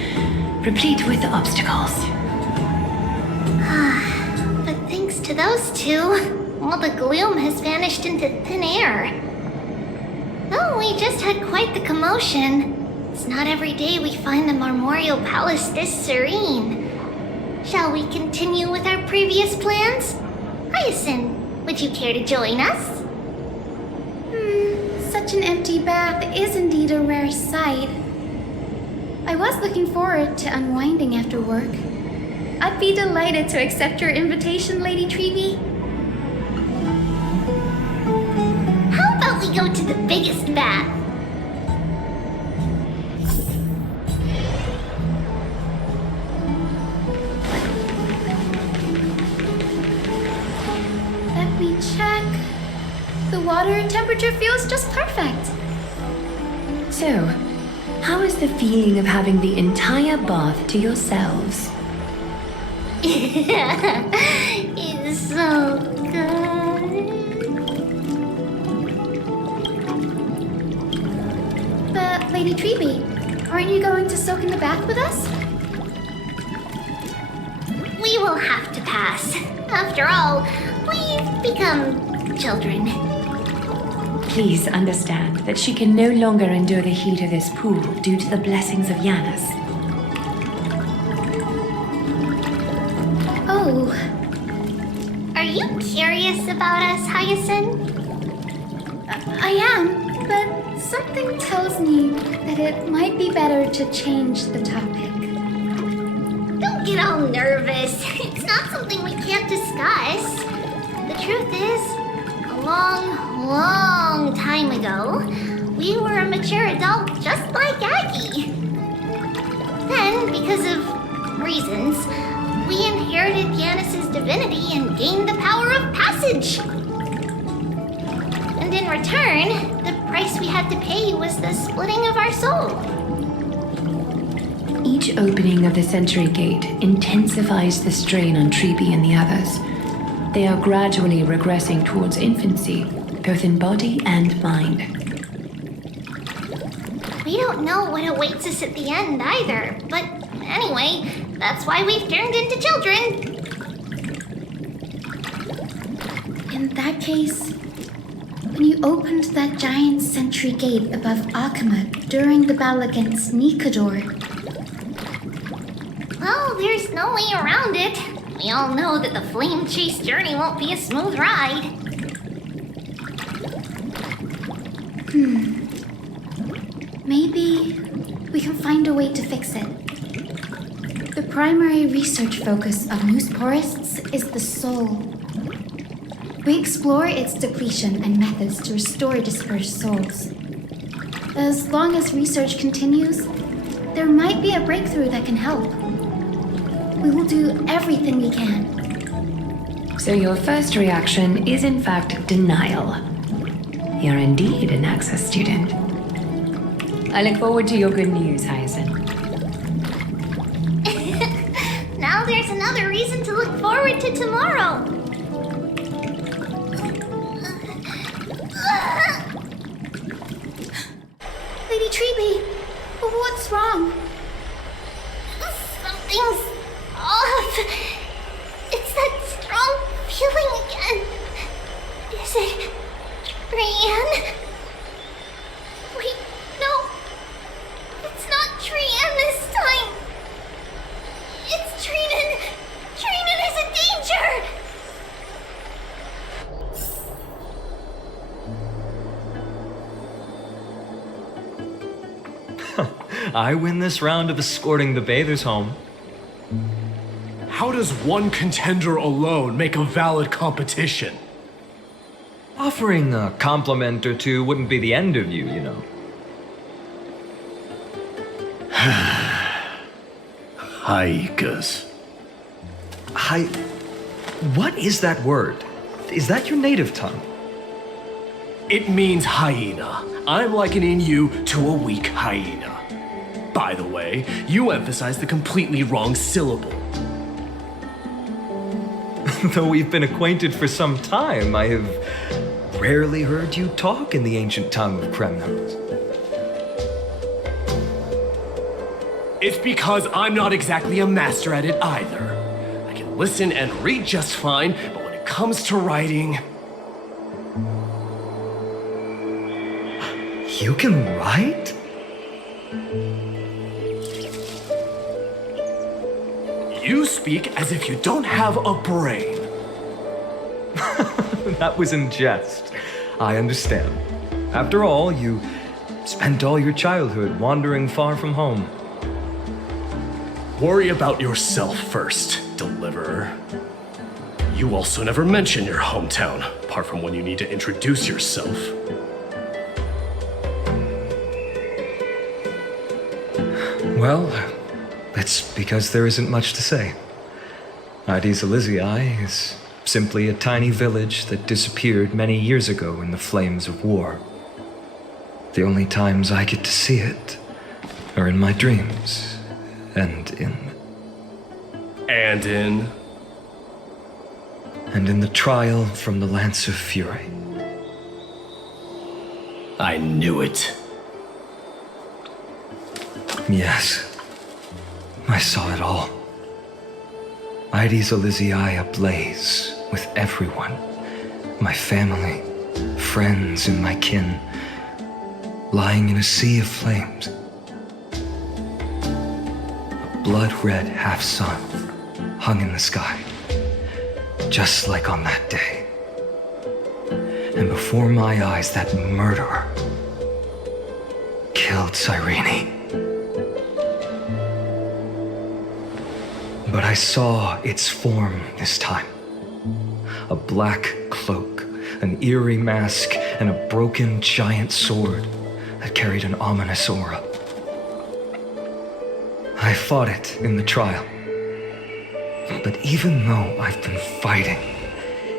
replete with obstacles. But thanks to those two, all the gloom has vanished into thin air. Oh, we just had quite the commotion. It's not every day we find the Marmorial Palace this serene. Shall we continue with our previous plans? Hyacinth, would you care to join us? Such an empty bath is indeed a rare sight. I was looking forward to unwinding after work. I'd be delighted to accept your invitation, Lady Treeby. How about we go to the biggest bath? Let me check. The water temperature feels just perfect. So, how is the feeling of having the entire bath to yourselves? It's so good. But, Lady Treeby, aren't you going to soak in the bath with us? We will have to pass. After all, we've become children. Please understand that she can no longer endure the heat of this pool due to the blessings of Yanis. Oh. Are you curious about us, Hyacinth? I am, but something tells me that it might be better to change the topic. Don't get all nervous. It's not something we can't discuss. The truth is, a long time ago, we were a mature adult just like Aggie. Then, because of reasons, we inherited Yanis's divinity and gained the power of passage. And in return, the price we had to pay was the splitting of our soul. Each opening of the Century Gate intensifies the strain on Treeby and the others. They are gradually regressing towards infancy, both in body and mind. We don't know what awaits us at the end either, but anyway, that's why we've turned into children. In that case, when you opened that giant sentry gate above Akama during the battle against Nikador, Well, there's no way around it. We all know that the flame chase journey won't be a smooth ride. Maybe we can find a way to fix it. The primary research focus of Noosporists is the soul. We explore its depletion and methods to restore dispersed souls. As long as research continues, there might be a breakthrough that can help. We will do everything we can. So your first reaction is in fact denial. You're indeed an Access student. I look forward to your good news, Hyacinth. Now there's another reason to look forward to tomorrow. Lady Treeby, what's wrong? Something's off. It's that strong feeling again. Is it Trian? Wait, no. It's not Trian this time. It's Trinan. Trinan is in danger. I win this round of escorting the bathers home. How does one contender alone make a valid competition? Offering a compliment or two wouldn't be the end of you, you know. Haikas. What is that word? Is that your native tongue? It means hyena. I'm likening you to a weak hyena. By the way, you emphasize the completely wrong syllable. Though we've been acquainted for some time, I have rarely heard you talk in the ancient tongue of Kremnos. It's because I'm not exactly a master at it either. I can listen and read just fine, but when it comes to writing... You can write? You speak as if you don't have a brain. That was in jest. I understand. After all, you spent all your childhood wandering far from home. Worry about yourself first, Deliverer. You also never mention your hometown, apart from when you need to introduce yourself. Well, it's because there isn't much to say. Addis Elysiae is simply a tiny village that disappeared many years ago in the flames of war. The only times I get to see it are in my dreams and in the trial from the Lance of Fury. I knew it. Yes, I saw it all. Ides Elysiae ablaze with everyone. My family, friends, and my kin, lying in a sea of flames. A blood-red half-sun hung in the sky, just like on that day. And before my eyes, that murderer killed Cyrene. But I saw its form this time. A black cloak, an eerie mask, and a broken giant sword that carried an ominous aura. I fought it in the trial. But even though I've been fighting,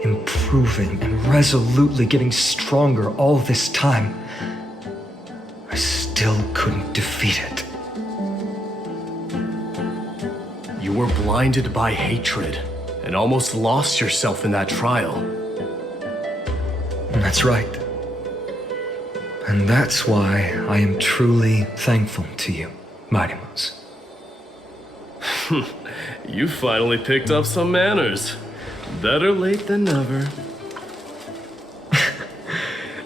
improving, and resolutely getting stronger all this time, I still couldn't defeat it. You were blinded by hatred and almost lost yourself in that trial. That's right. And that's why I am truly thankful to you, Mighty Mouse. You finally picked up some manners. Better late than never.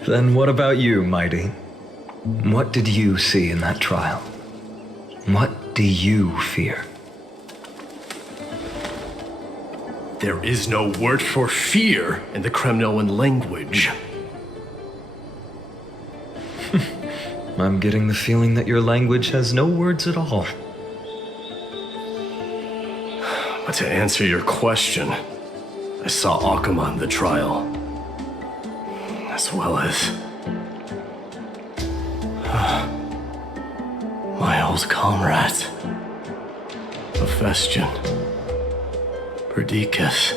Then what about you, Mighty? What did you see in that trial? What do you fear? There is no word for fear in the Kremnoan language. I'm getting the feeling that your language has no words at all. But to answer your question, I saw Akuma in the trial, as well as my old comrades, Hephaestion, Perdiccas,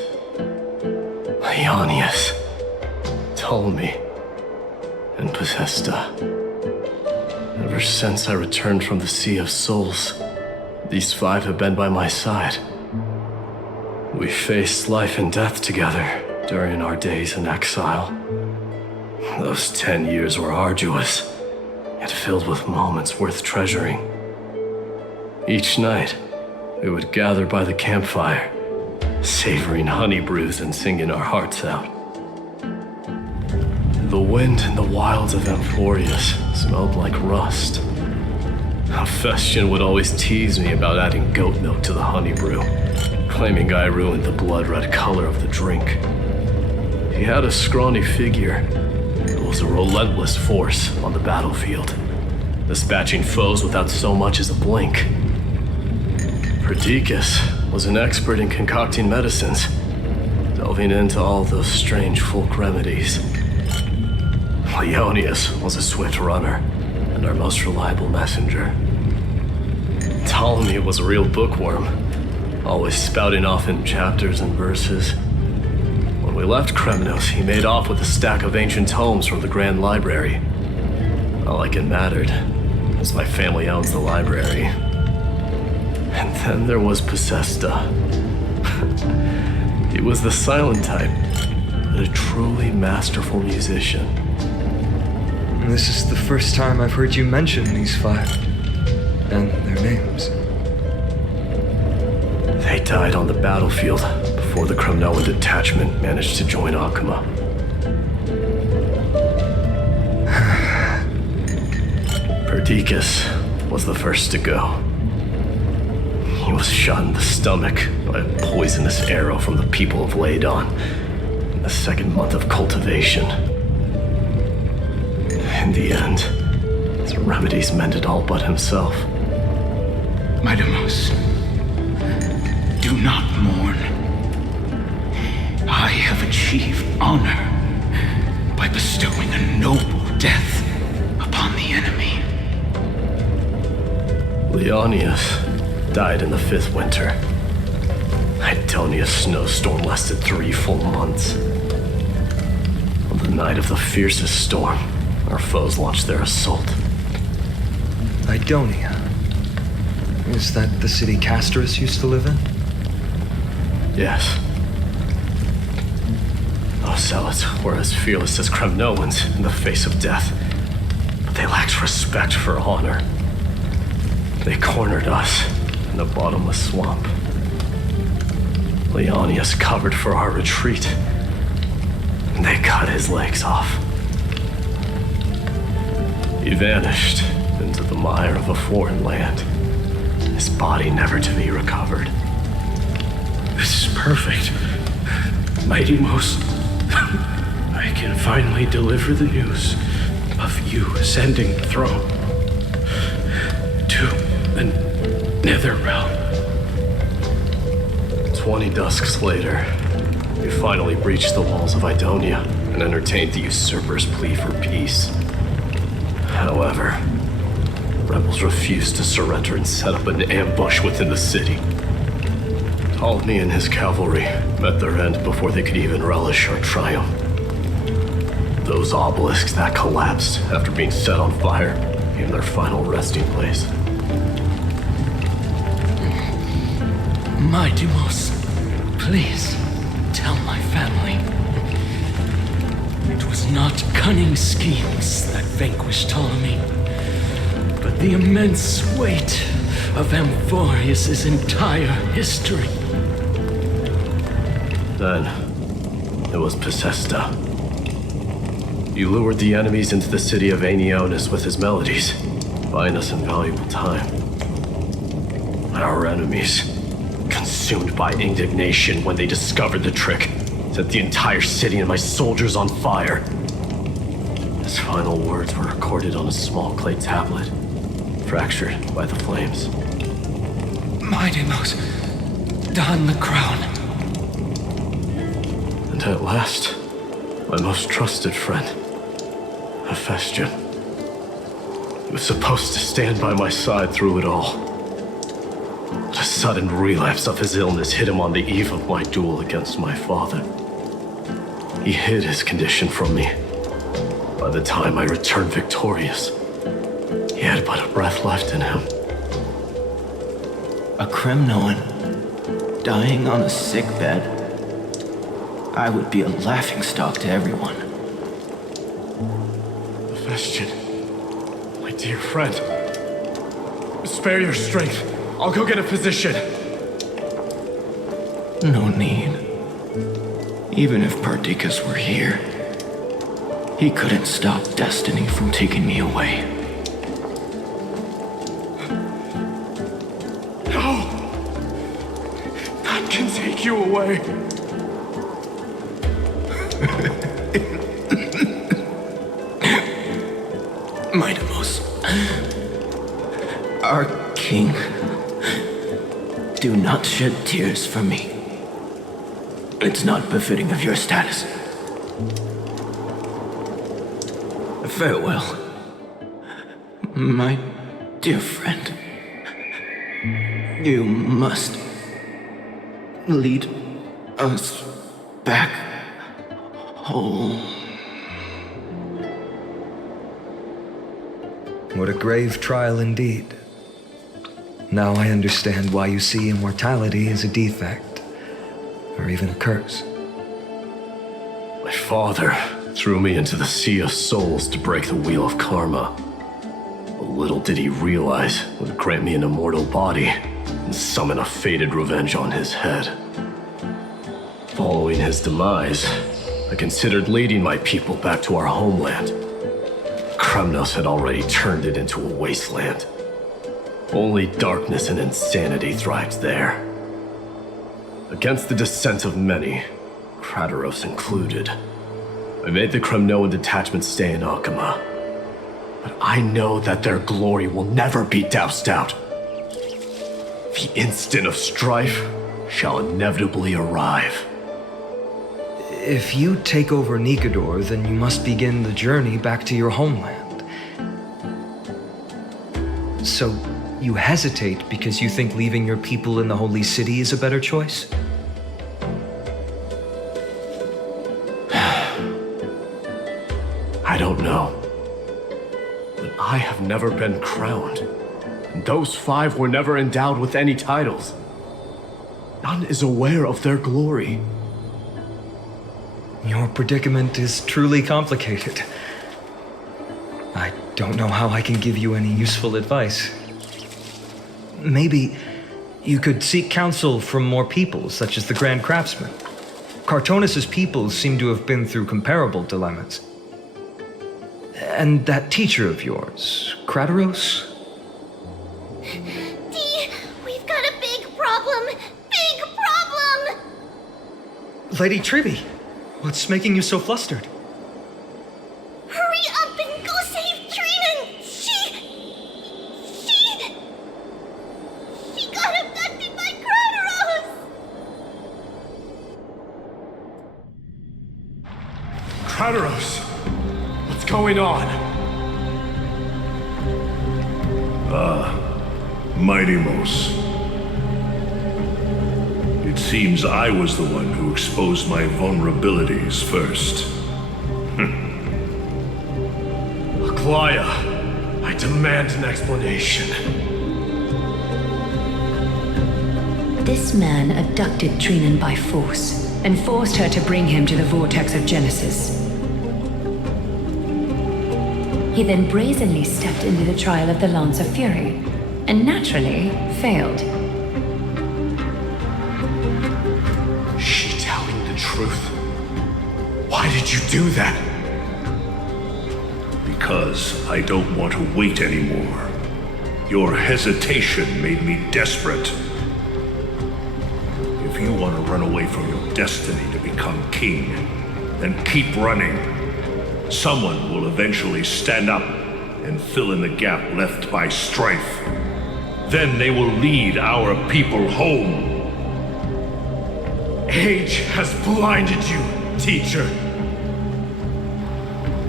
Ionius, Ptolemy, and Possesta. Ever since I returned from the Sea of Souls, these 5 have been by my side. We faced life and death together during our days in exile. Those 10 years were arduous, yet filled with moments worth treasuring. Each night, we would gather by the campfire, savoring honey brews and singing our hearts out. The wind in the wilds of Amphorius smelled like rust. Hephaestion would always tease me about adding goat milk to the honey brew, claiming I ruined the blood-red color of the drink. He had a scrawny figure, but was a relentless force on the battlefield, dispatching foes without so much as a blink. Perdiccas was an expert in concocting medicines, delving into all those strange folk remedies. Ionius was a swift runner and our most reliable messenger. Ptolemy was a real bookworm, always spouting off in chapters and verses. When we left Kremnos, he made off with a stack of ancient tomes from the Grand Library. Not like it mattered, as my family owns the library. And then there was Possesta. He was the silent type, but a truly masterful musician. This is the first time I've heard you mention these 5, and their names. They died on the battlefield before the Kremnoan detachment managed to join Akuma. Perdiccas was the first to go. He was shot in the stomach by a poisonous arrow from the people of Ladon in the 2nd month of cultivation. In the end, his remedies mended all but himself. Mighty Mouse, do not mourn. I have achieved honor by bestowing a noble death upon the enemy. Leonius died in the 5th winter. Idonia's snowstorm lasted 3 full months. On the night of the fiercest storm, our foes launched their assault. Idonia. Is that the city Castorus used to live in? Yes. Those zealots were as fearless as Kremnoans in the face of death, but they lacked respect for honor. They cornered us in a bottomless swamp. Leonius covered for our retreat, and they cut his legs off. He vanished into the mire of a foreign land, his body never to be recovered. This is perfect. Mighty Mos, I can finally deliver the news of you ascending the throne to the nether realm. 20 dusks later, we finally breached the walls of Idonia and entertained the usurper's plea for peace. However, the rebels refused to surrender and set up an ambush within the city. Ptolemy and his cavalry met their end before they could even relish our triumph. Those obelisks that collapsed after being set on fire became their final resting place. Mighty Mos, please tell my family. It was not cunning schemes that vanquished Ptolemy, but the immense weight of Amphorius' entire history. Then, it was Pacesta. He lured the enemies into the city of Aenionis with his melodies, buying us invaluable time. Our enemies, consumed by indignation when they discovered the trick, set the entire city and my soldiers on fire. His final words were recorded on a small clay tablet, fractured by the flames. Mighty Mos, don the crown. And at last, my most trusted friend, Hephaestion. He was supposed to stand by my side through it all. But a sudden relapse of his illness hit him on the eve of my duel against my father. He hid his condition from me. By the time I returned victorious, he had but a breath left in him. A Kremnoan dying on a sick bed. I would be a laughingstock to everyone. Hephaestion, my dear friend, spare your strength. I'll go get a physician. No need. Even if Perdiccas were here, he couldn't stop destiny from taking me away. No! None can take you away. Mighty Mos, our king, do not shed tears for me. It's not befitting of your status. Farewell, my dear friend. You must lead us back home. What a grave trial indeed. Now I understand why you see immortality as a defect, or even a curse. My father threw me into the sea of souls to break the wheel of karma. But little did he realize it would grant me an immortal body and summon a fated revenge on his head. Following his demise, I considered leading my people back to our homeland. Kremnos had already turned it into a wasteland. Only darkness and insanity thrived there. Against the dissent of many, Krateros included, I made the Kremnoan detachment stay in Akama. But I know that their glory will never be doused out. The instant of strife shall inevitably arrive. If you take over Nikodor, then you must begin the journey back to your homeland. So, you hesitate because you think leaving your people in the Holy City is a better choice? I don't know. never been crowned. And those 5 were never endowed with any titles. None is aware of their glory. Your predicament is truly complicated. I don't know how I can give you any useful advice. Maybe you could seek counsel from more people, such as the Grand Craftsman. Cartonis' people seem to have been through comparable dilemmas. And that teacher of yours, Krateros? Dee, we've got a big problem! Big problem! Lady Tribby, what's making you so flustered? Hurry up and go save Trina! She got abducted by Krateros! Krateros! What's going on? Mighty-Mos. It seems I was the one who exposed my vulnerabilities first. Aglaya, I demand an explanation. This man abducted Trinan by force and forced her to bring him to the vortex of Genesis. He then brazenly stepped into the trial of the Lance of Fury, and naturally failed. Is she telling the truth? Why did you do that? Because I don't want to wait anymore. Your hesitation made me desperate. If you want to run away from your destiny to become king, then keep running. Someone will eventually stand up and fill in the gap left by strife. Then they will lead our people home. Age has blinded you, teacher.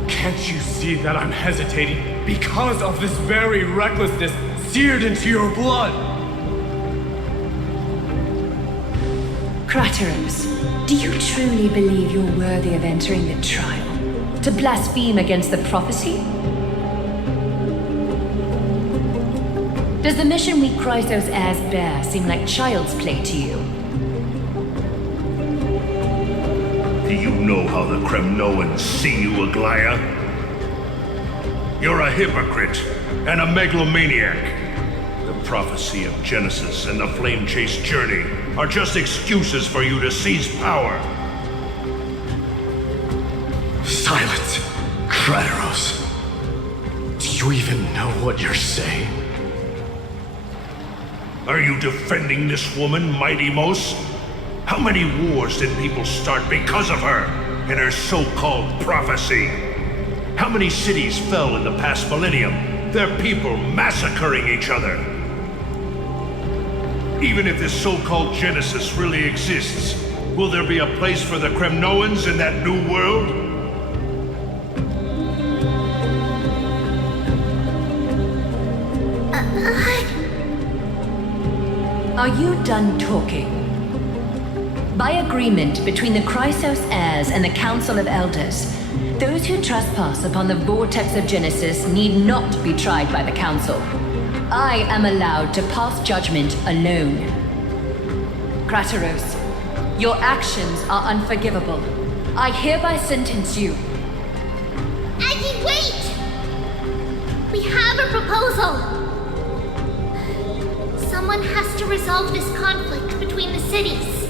Can't you see that I'm hesitating because of this very recklessness seared into your blood? Krateros, do you truly believe you're worthy of entering the trial? To blaspheme against the prophecy? Does the mission we Chrysos heirs bear seem like child's play to you? Do you know how the Kremnoans see you, Aglaya? You're a hypocrite and a megalomaniac. The prophecy of Genesis and the Flame Chase journey are just excuses for you to seize power. Silence, Krateros. Do you even know what you're saying? Are you defending this woman, Mighty-Mos? How many wars did people start because of her and her so-called prophecy? How many cities fell in the past millennium, their people massacring each other? Even if this so-called Genesis really exists, will there be a place for the Kremnoans in that new world? Are you done talking? By agreement between the Chrysos heirs and the Council of Elders, those who trespass upon the vortex of Genesis need not be tried by the Council. I am allowed to pass judgment alone. Krateros, your actions are unforgivable. I hereby sentence you. Aggie, wait! We have a proposal! Someone has to resolve this conflict between the cities.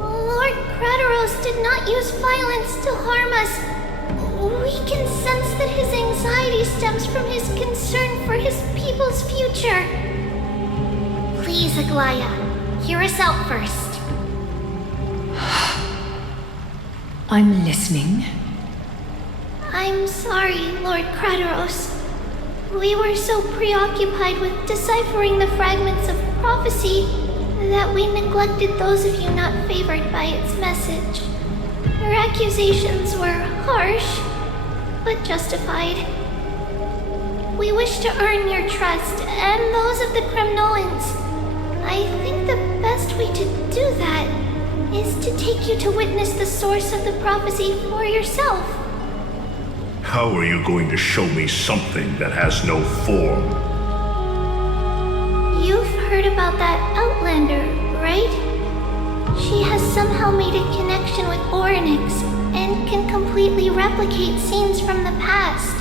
Lord Krateros did not use violence to harm us. We can sense that his anxiety stems from his concern for his people's future. Please, Aglaya, hear us out first. I'm listening. I'm sorry, Lord Krateros. We were so preoccupied with deciphering the fragments of prophecy that we neglected those of you not favored by its message. Your accusations were harsh, but justified. We wish to earn your trust and those of the Kremnoans. I think the best way to do that is to take you to witness the source of the prophecy for yourself. How are you going to show me something that has no form? You've heard about that Outlander, right? She has somehow made a connection with Orynyx and can completely replicate scenes from the past.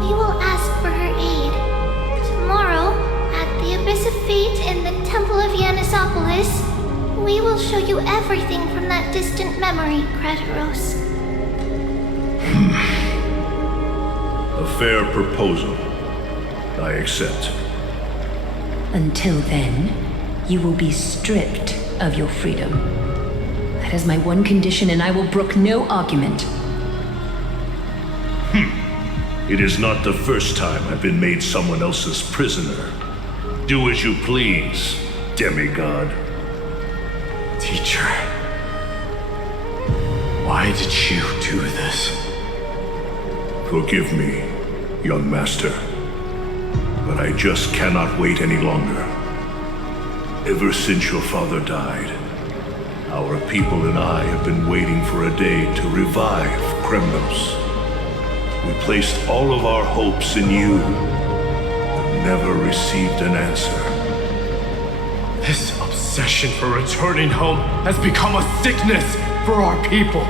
We will ask for her aid. Tomorrow, at the Abyss of Fate in the Temple of Yanisopolis, we will show you everything from that distant memory, Krataros. A fair proposal. I accept. Until then, you will be stripped of your freedom. That is my one condition, and I will brook no argument. It is not the first time I've been made someone else's prisoner. Do as you please, demigod. Teacher, why did you do this? Forgive me, young master, but I just cannot wait any longer. Ever since your father died, our people and I have been waiting for a day to revive Kremnos. We placed all of our hopes in you, but never received an answer. This obsession for returning home has become a sickness for our people.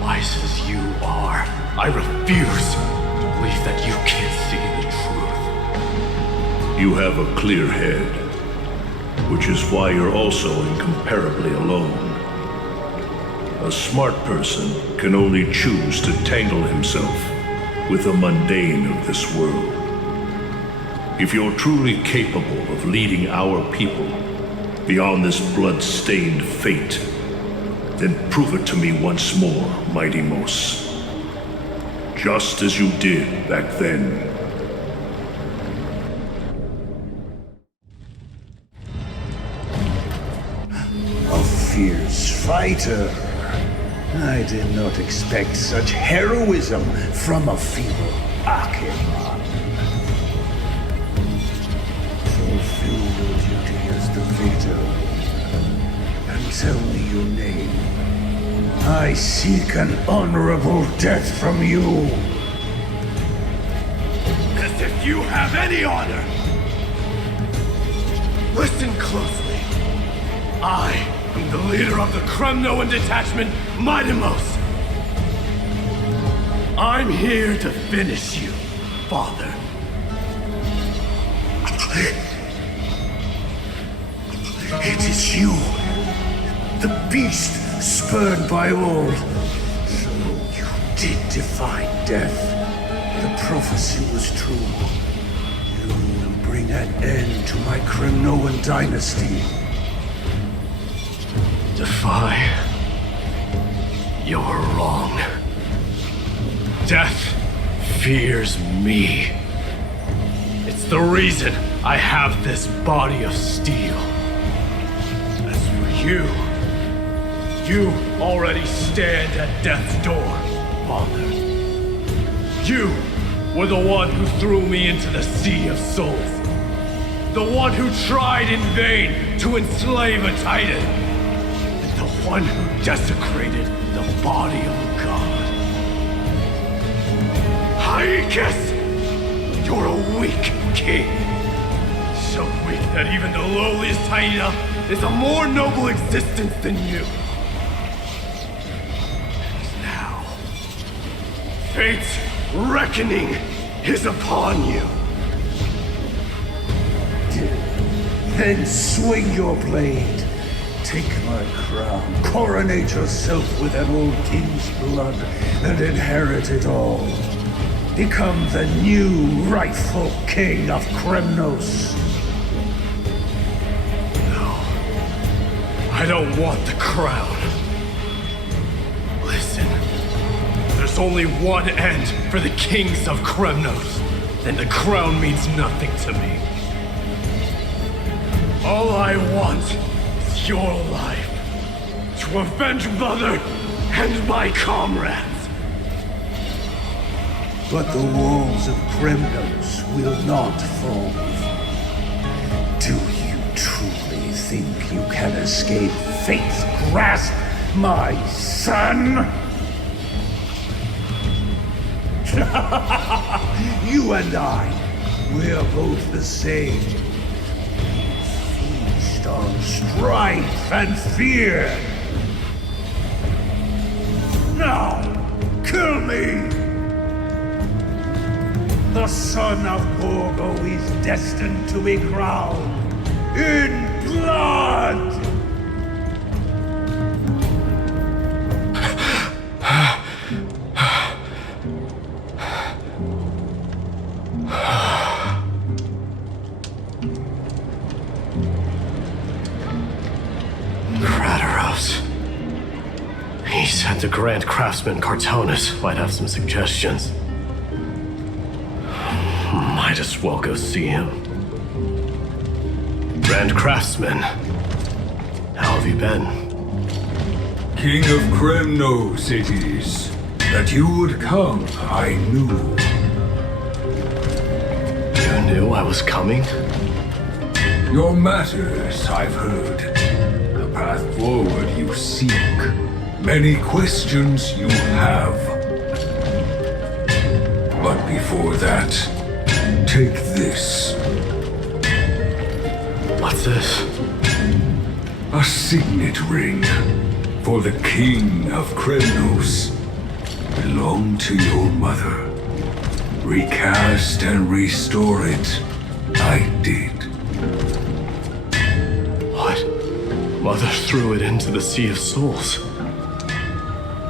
Wise as you are, I refuse to believe that you can't see the truth. You have a clear head, which is why you're also incomparably alone. A smart person can only choose to tangle himself with the mundane of this world. If you're truly capable of leading our people beyond this blood-stained fate, then prove it to me once more, Mighty Mos. Just as you did back then. A fierce fighter. I did not expect such heroism from a feeble Archimon. Fulfill your duty as the Vader, and tell me your name. I seek an honorable death from you. As if you have any honor! Listen closely. I am the leader of the Kremnoan detachment, Mighty Mos. I'm here to finish you, Father. It is you, the beast spurned by all. So you did defy death. The prophecy was true. You will bring an end to my Kremnoan dynasty. Defy? You're wrong. Death fears me. It's the reason I have this body of steel. As for you, you already stand at death's door, Father. You were the one who threw me into the Sea of Souls. The one who tried in vain to enslave a Titan. And the one who desecrated the body of a god. Hyekus! You're a weak king. So weak that even the lowliest hyena is a more noble existence than you. And now, fate's reckoning is upon you. Then swing your blade. Take my crown. Coronate yourself with an old king's blood and inherit it all. Become the new rightful king of Kremnos. No. I don't want the crown. Listen. There's only one end for the kings of Kremnos. Then the crown means nothing to me. All I want is your life. To avenge Mother and my comrades. But the walls of Kremnos will not fall. Do you truly think you can escape fate's grasp, my son? You and I, we're both the same. Feast on strife and fear. Now, kill me! The son of Borgo is destined to be crowned in blood! He said the Grand Craftsman Cartonus might have some suggestions. Might as well go see him. Grand Craftsman, how have you been? King of Kremnos it is. That you would come, I knew. You knew I was coming? Your matters, I've heard. The path forward you seek. Many questions you have. But before that, take this. What's this? A signet ring for the King of Kremnos. Belonged to your mother. Recast and restore it. I did. What? Mother threw it into the Sea of Souls.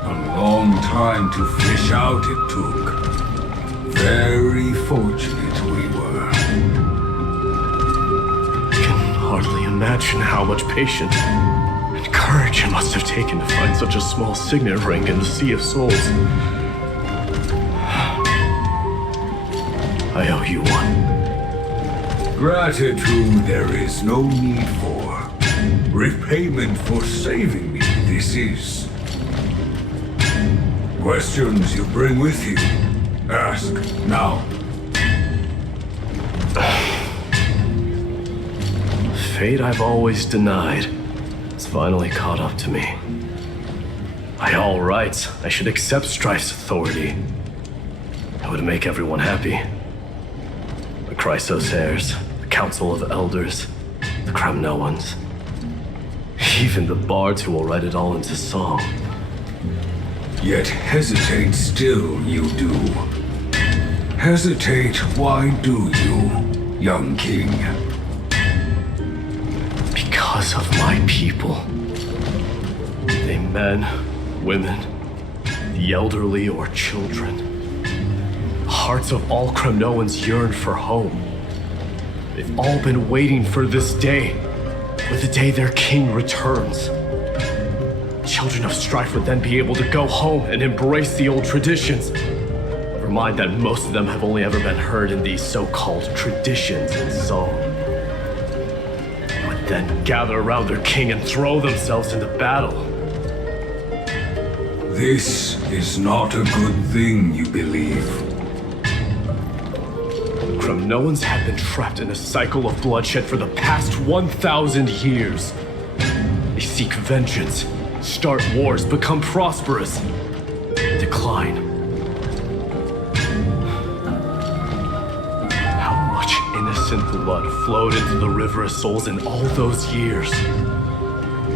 A long time to fish out it took. Very fortunate we were. I can hardly imagine how much patience and courage it must have taken to find such a small signet ring in the Sea of Souls. I owe you one. Gratitude there is no need for. Repayment for saving me, this is. Questions you bring with you? Ask now. Fate I've always denied has finally caught up to me. By all rights, I should accept Strife's authority. It would make everyone happy. The Chrysos heirs, the Council of Elders, the Kremnoans. Even the bards who will write it all into song. Yet hesitate still you do. Hesitate, why do you, young king? Because of my people. They men, women, the elderly or children. The hearts of all Kremnoans yearn for home. They've all been waiting for this day, for the day their king returns. Children of Strife would then be able to go home and embrace the old traditions. Never mind that most of them have only ever been heard in these so-called traditions in song. They would then gather around their king and throw themselves into battle. This is not a good thing, you believe. Kremnoans have been trapped in a cycle of bloodshed for the past 1,000 years. They seek vengeance, start wars, become prosperous, decline. How much innocent blood flowed into the River of Souls in all those years?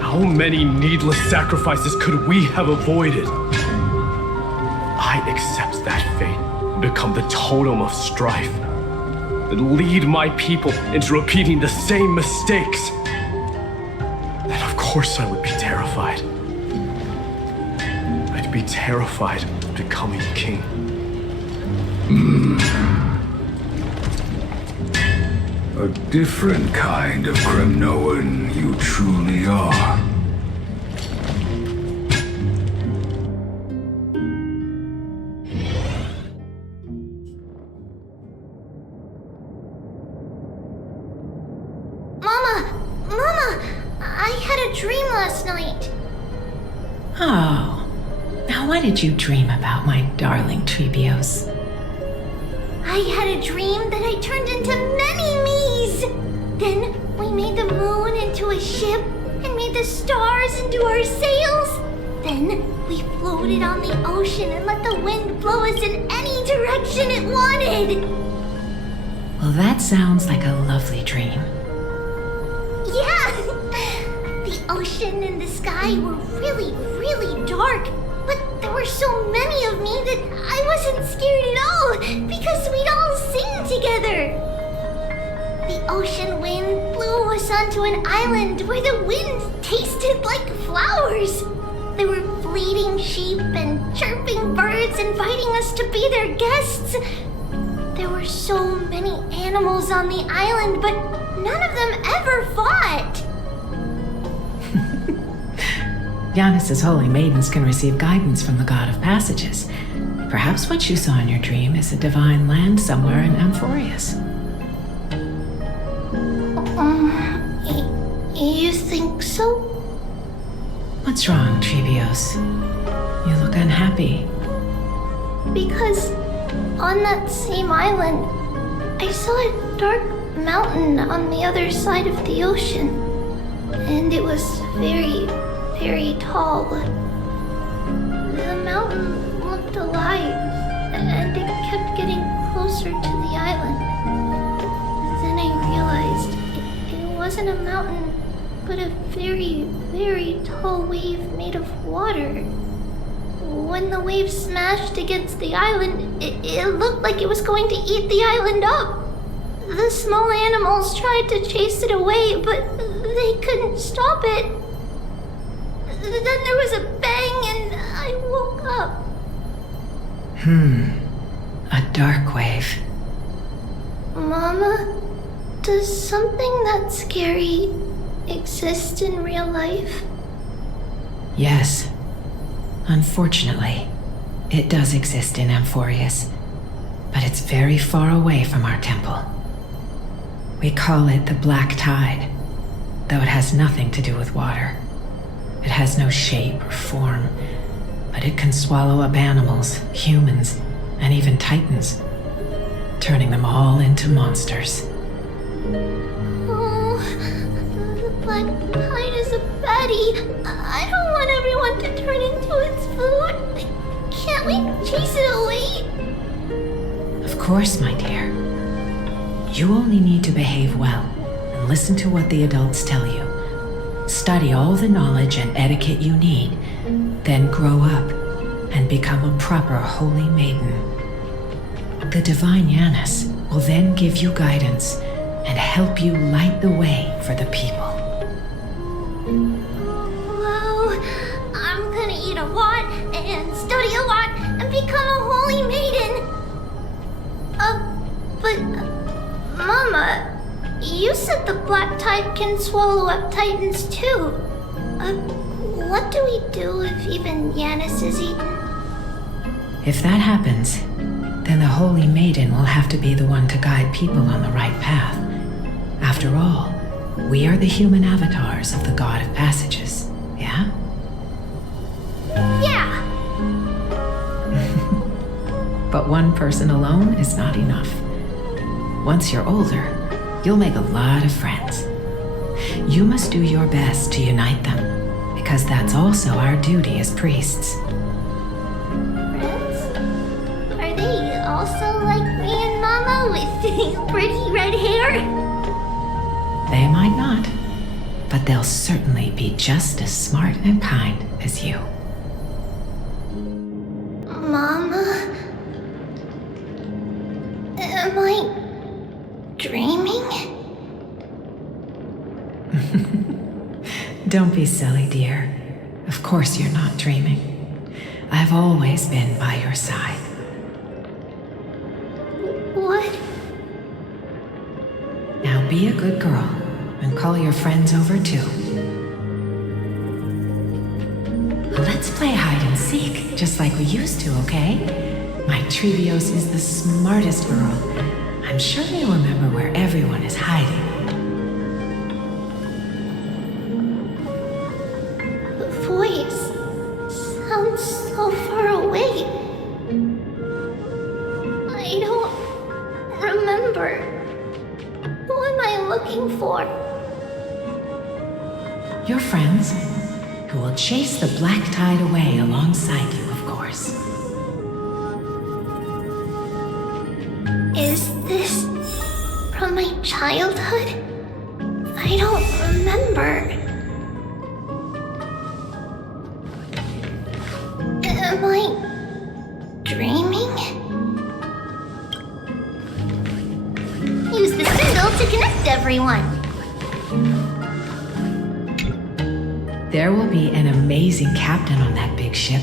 How many needless sacrifices could we have avoided? I accept that fate and become the totem of strife that lead my people into repeating the same mistakes. Then of course I would be terrified. I'd be terrified of becoming king. A different kind of Kremnoan you truly are. Mama, I had a dream last night. Oh. Now what did you dream about, my darling Trebios? I had a dream that I turned into many me's. Then we made the moon into a ship and made the stars into our sails. Then we floated on the ocean and let the wind blow us in any any direction it wanted. Well, that sounds like a lovely dream. Yeah! The ocean and the sky were really, really dark, but there were so many of me that I wasn't scared at all because we'd all sing together. The ocean wind blew us onto an island where the wind tasted like flowers. There were bleating sheep and chirping birds inviting us to be their guests. There were so many animals on the island, but none of them ever fought. Yanis's holy maidens can receive guidance from the god of passages. Perhaps what you saw in your dream is a divine land somewhere in Amphorius. You think so? What's wrong, Trebios? You look unhappy. Because on that same island, I saw a dark mountain on the other side of the ocean. And it was very, very tall. The mountain looked alive, and it kept getting closer to the island. Then I realized it wasn't a mountain, but a very, very tall wave made of water. When the wave smashed against the island, it looked like it was going to eat the island up. The small animals tried to chase it away, but they couldn't stop it. Then there was a bang and I woke up. A dark wave. Mama, does something that scary exist in real life? Yes. Unfortunately, it does exist in Amphorius, but it's very far away from our temple. We call it the Black Tide, though it has nothing to do with water. It has no shape or form, but it can swallow up animals, humans, and even titans, turning them all into monsters. Oh, the Black Tide is a baddie. I don't want everyone to turn into its food. Can't we chase it away? Of course, my dear. You only need to behave well and listen to what the adults tell you. Study all the knowledge and etiquette you need, then grow up and become a proper holy maiden. The divine Yanis will then give you guidance and help you light the way for the people. Wow, I'm gonna eat a lot and study a lot and become a holy maiden. But Mama, you said the Black Tide can swallow up titans too. What do we do if even Yanis is eaten? If that happens, then the Holy Maiden will have to be the one to guide people on the right path. After all, we are the human avatars of the God of Passages, yeah? Yeah! But one person alone is not enough. Once you're older, you'll make a lot of friends. You must do your best to unite them, because that's also our duty as priests. Are they also like me and Mama with pretty red hair? They might not, but they'll certainly be just as smart and kind as you. Mama? Am I dreaming? Don't be silly, dear. Of course you're not dreaming. I've always been by your side. What? Now be a good girl and call your friends over too. Let's play hide and seek, just like we used to, okay? My Trebios is the smartest girl. I'm sure you'll remember where everyone is hiding. The voice sounds so far away. I don't remember. Who am I looking for? Your friends, who will chase the Black Tide away alongside you, of course. this from my childhood? I don't remember. Am I dreaming? Use the spindle to connect everyone. There will be an amazing captain on that big ship.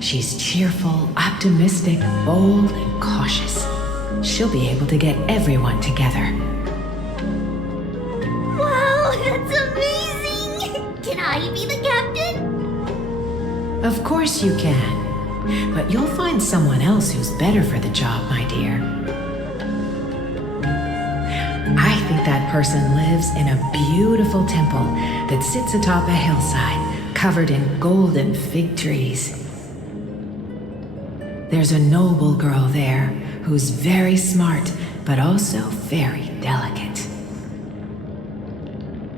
She's cheerful, optimistic, bold, and cautious. She'll be able to get everyone together. Wow, that's amazing! Can I be the captain? Of course you can. But you'll find someone else who's better for the job, my dear. I think that person lives in a beautiful temple that sits atop a hillside covered in golden fig trees. There's a noble girl there who's very smart, but also very delicate.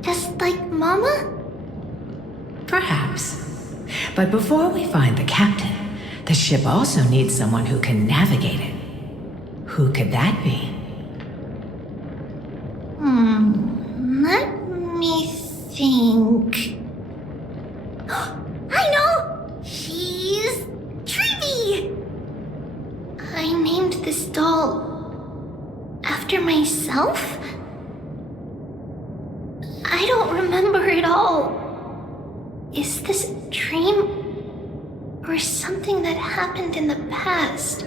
Just like Mama? Perhaps. But before we find the captain, the ship also needs someone who can navigate it. Who could that be? Let me think. I know! She's Treeby! I named this doll after myself? I don't remember it all. Is this a dream or something that happened in the past?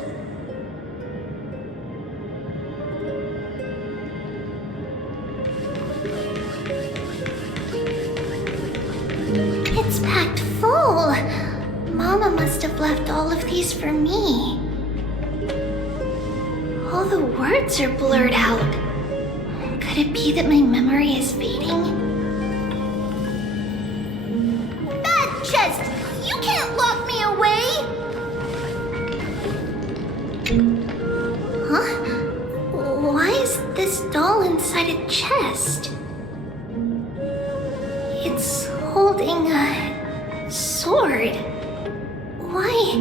It's packed full. Mama must have left all of these for me. All the words are blurred out. Could it be that my memory is fading? Bad chest! You can't lock me away! Huh? Why is this doll inside a chest? It's holding a sword. Why?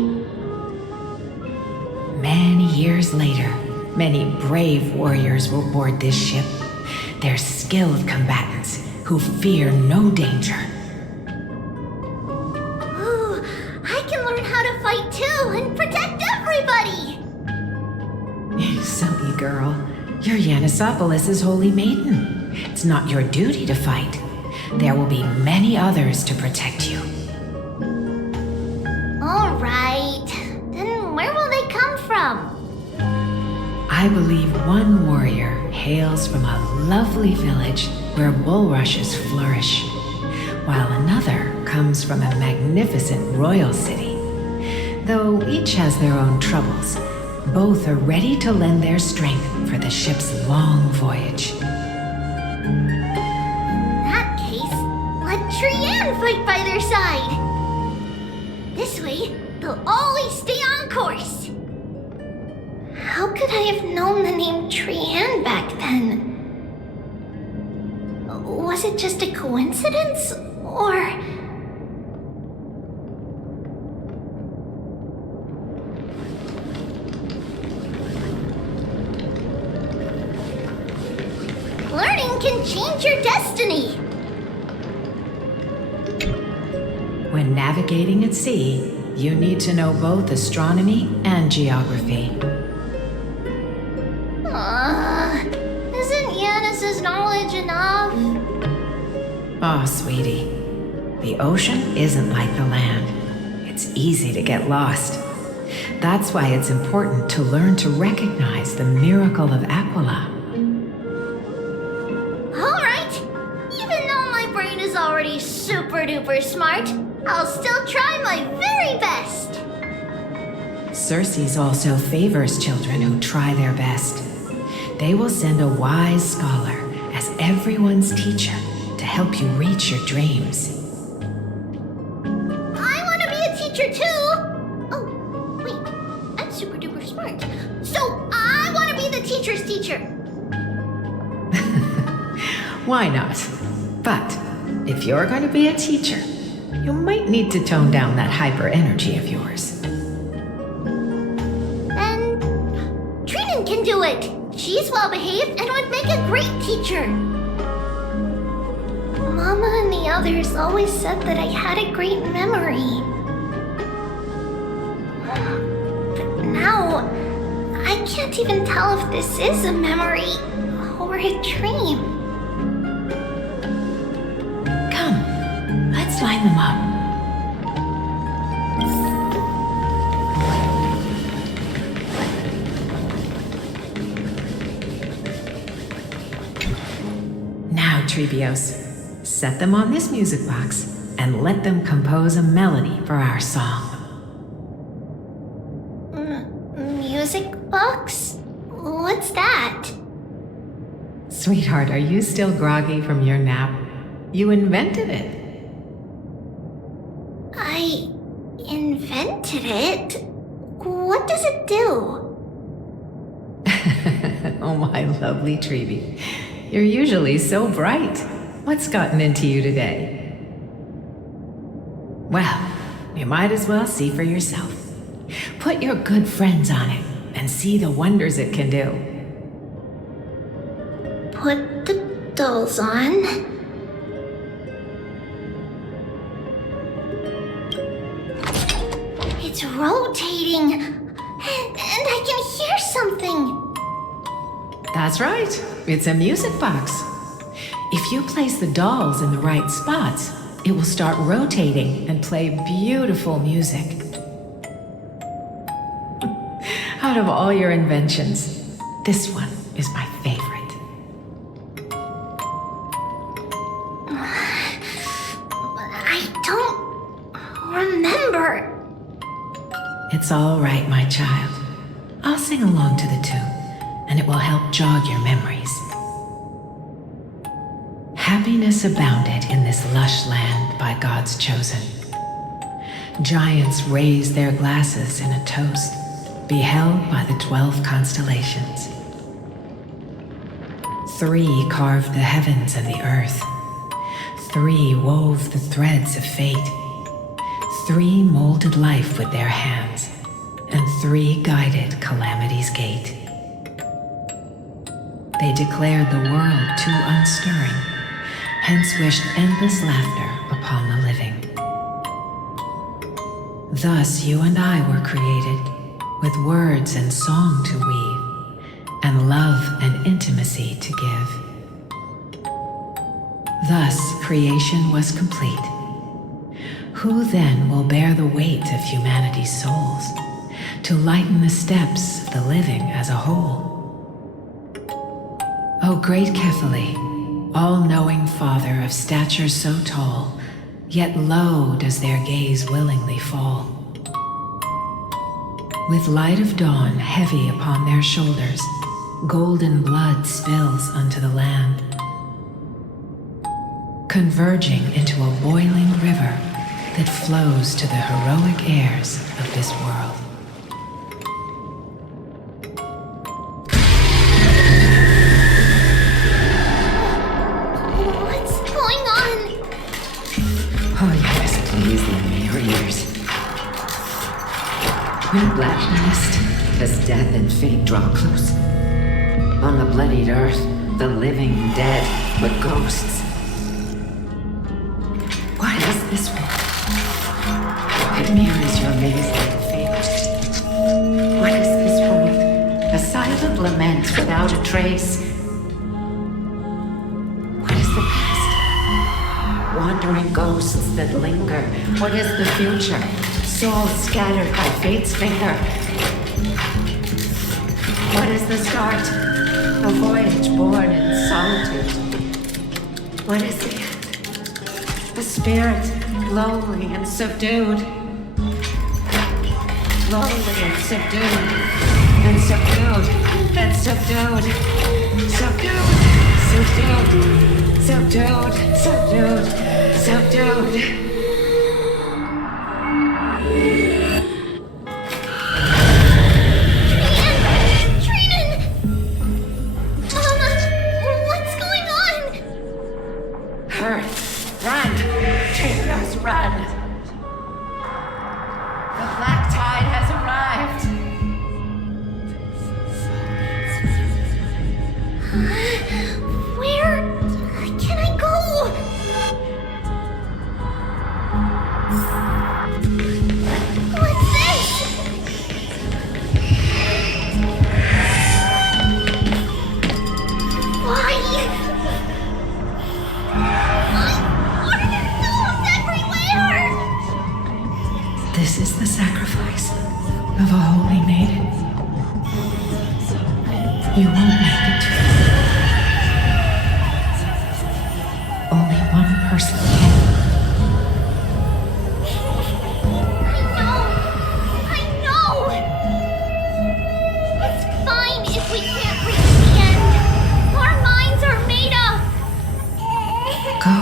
Many years later, many brave warriors will board this ship. They're skilled combatants who fear no danger. Ooh, I can learn how to fight too and protect everybody! You silly girl. You're Yanisopoulos' holy maiden. It's not your duty to fight. There will be many others to protect you. All right. Then where will they come from? I believe one warrior hails from a lovely village where bulrushes flourish, while another comes from a magnificent royal city. Though each has their own troubles, both are ready to lend their strength for the ship's long voyage. Let Trianne fight by their side! This way, they'll always stay on course! How could I have known the name Trianne back then? Was it just a coincidence, or... Learning can change your destiny! When navigating at sea, you need to know both astronomy and geography. Isn't Yanis's knowledge enough? Oh, sweetie. The ocean isn't like the land. It's easy to get lost. That's why it's important to learn to recognize the miracle of Aquila. Alright! Even though my brain is already super duper smart, I'll still try my very best! Circe also favors children who try their best. They will send a wise scholar as everyone's teacher to help you reach your dreams. I want to be a teacher too! Oh, wait, I'm super duper smart. So I want to be the teacher's teacher! Why not? But if you're going to be a teacher, you might need to tone down that hyper energy of yours. Then Trinan can do it! She she's well behaved and would make a great teacher. Mama and the others always said that I had a great memory. But now, I can't even tell if this is a memory or a dream. Come, let's line them up. Now, Treebios, set them on this music box and let them compose a melody for our song. Music box? What's that? Sweetheart, are you still groggy from your nap? You invented it. I invented it? What does it do? Oh, my lovely Treeby. You're usually so bright. What's gotten into you today? Well, you might as well see for yourself. Put your good friends on it and see the wonders it can do. Put the dolls on. It's rotating, and I can hear something. That's right. It's a music box. If you place the dolls in the right spots, it will start rotating and play beautiful music. Out of all your inventions, this one is my favorite. I don't remember. It's all right, my child. I'll sing along to the tune, and it will help jog your memories. Happiness abounded in this lush land by God's chosen. Giants raised their glasses in a toast, beheld by the 12 constellations. 3 carved the heavens and the earth. 3 wove the threads of fate. 3 molded life with their hands, and 3 guided calamity's gate. They declared the world too unstirring, hence wished endless laughter upon the living. Thus you and I were created, with words and song to weave, and love and intimacy to give. Thus creation was complete. Who then will bear the weight of humanity's souls, to lighten the steps of the living as a whole? O great Kefali, all-knowing Father of stature so tall, yet low does their gaze willingly fall. With light of dawn heavy upon their shoulders, golden blood spills unto the land, converging into a boiling river that flows to the heroic heirs of this world. What's going on? Oh yes, please lend me your ears. When black mist, as death and fate draw close, on the bloodied earth, the living dead, but ghosts. What is this world? It mirrors your maze-like fate. What is this world? A silent lament without a trace. What is the past? Wandering ghosts that linger. What is the future? Souls scattered by fate's finger. What is the start? A voyage born in solitude. What is the end? A spirit, lonely and subdued. Lonely and subdued. And subdued. And subdued. Subdued. Subdued. Subdued. Subdued. Subdued. Run! The black tide has arrived! won't make it to you. Only one person can. I know! It's fine if we can't reach the end. Our minds are made up! Go.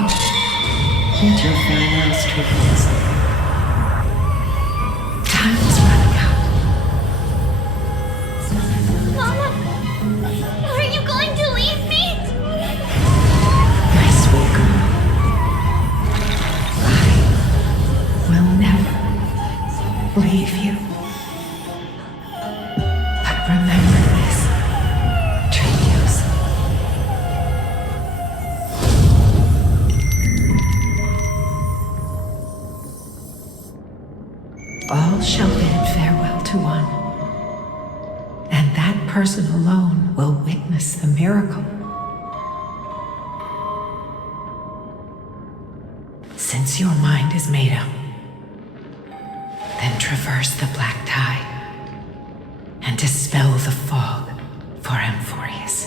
Bid your farewells, Trivius. Time is running out. Mama, are you going to leave me? My sweet girl. I will never leave you. But remember this, Trivius. All shall bid farewell to one, and that person alone will witness the miracle. Since your mind is made up, then traverse the black tide and dispel the fog for Amphorius.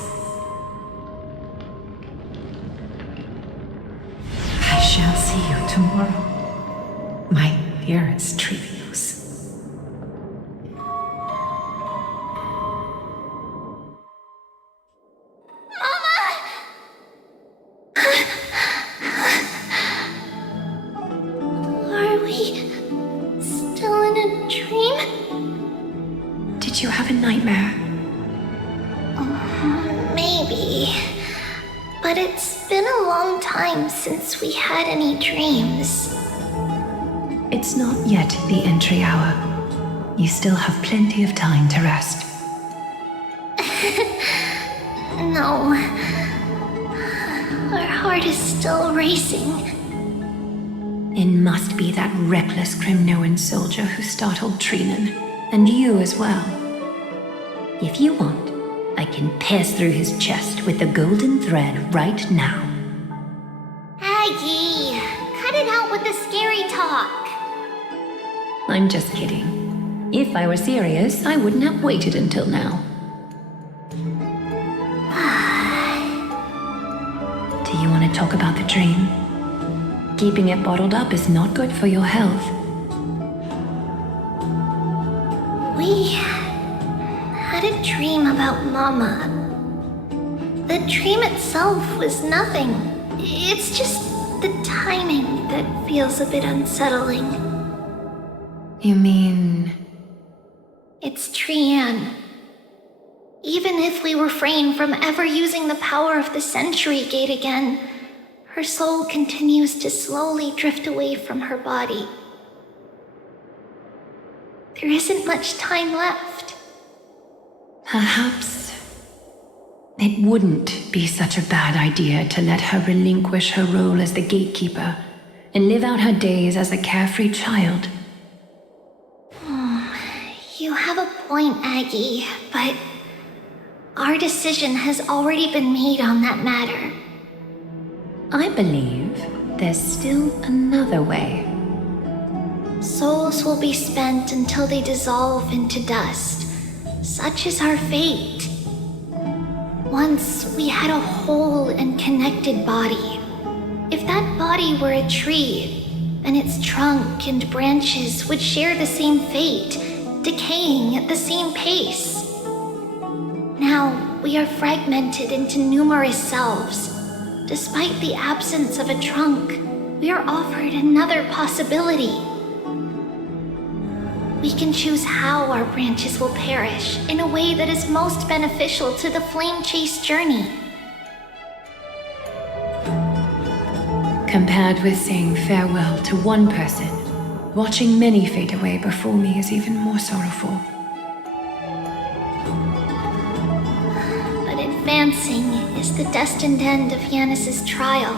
I shall see you tomorrow, my dearest Trivius. Are we still in a dream? Did you have a nightmare? Maybe. But it's been a long time since we had any dreams. It's not yet the entry hour. You still have plenty of time to rest. No. Our heart is still racing. It must be that reckless Kremnoan soldier who startled Trinan, and you as well. If you want, I can pierce through his chest with the golden thread right now. Aggie, cut it out with the scary talk. I'm just kidding. If I were serious, I wouldn't have waited until now. Do you want to talk about the dream? Keeping it bottled up is not good for your health. We had a dream about Mama. The dream itself was nothing. It's just the timing that feels a bit unsettling. You mean... It's Trian. Even if we refrain from ever using the power of the Century Gate again, her soul continues to slowly drift away from her body. There isn't much time left. Perhaps it wouldn't be such a bad idea to let her relinquish her role as the gatekeeper and live out her days as a carefree child. You have a point, Aggie, but our decision has already been made on that matter. I believe there's still another way. Souls will be spent until they dissolve into dust. Such is our fate. Once we had a whole and connected body. If that body were a tree, then its trunk and branches would share the same fate, decaying at the same pace. Now, we are fragmented into numerous selves. Despite the absence of a trunk, we are offered another possibility. We can choose how our branches will perish in a way that is most beneficial to the flame chase journey. Compared with saying farewell to one person, watching many fade away before me is even more sorrowful. But advancing is the destined end of Yanis's trial.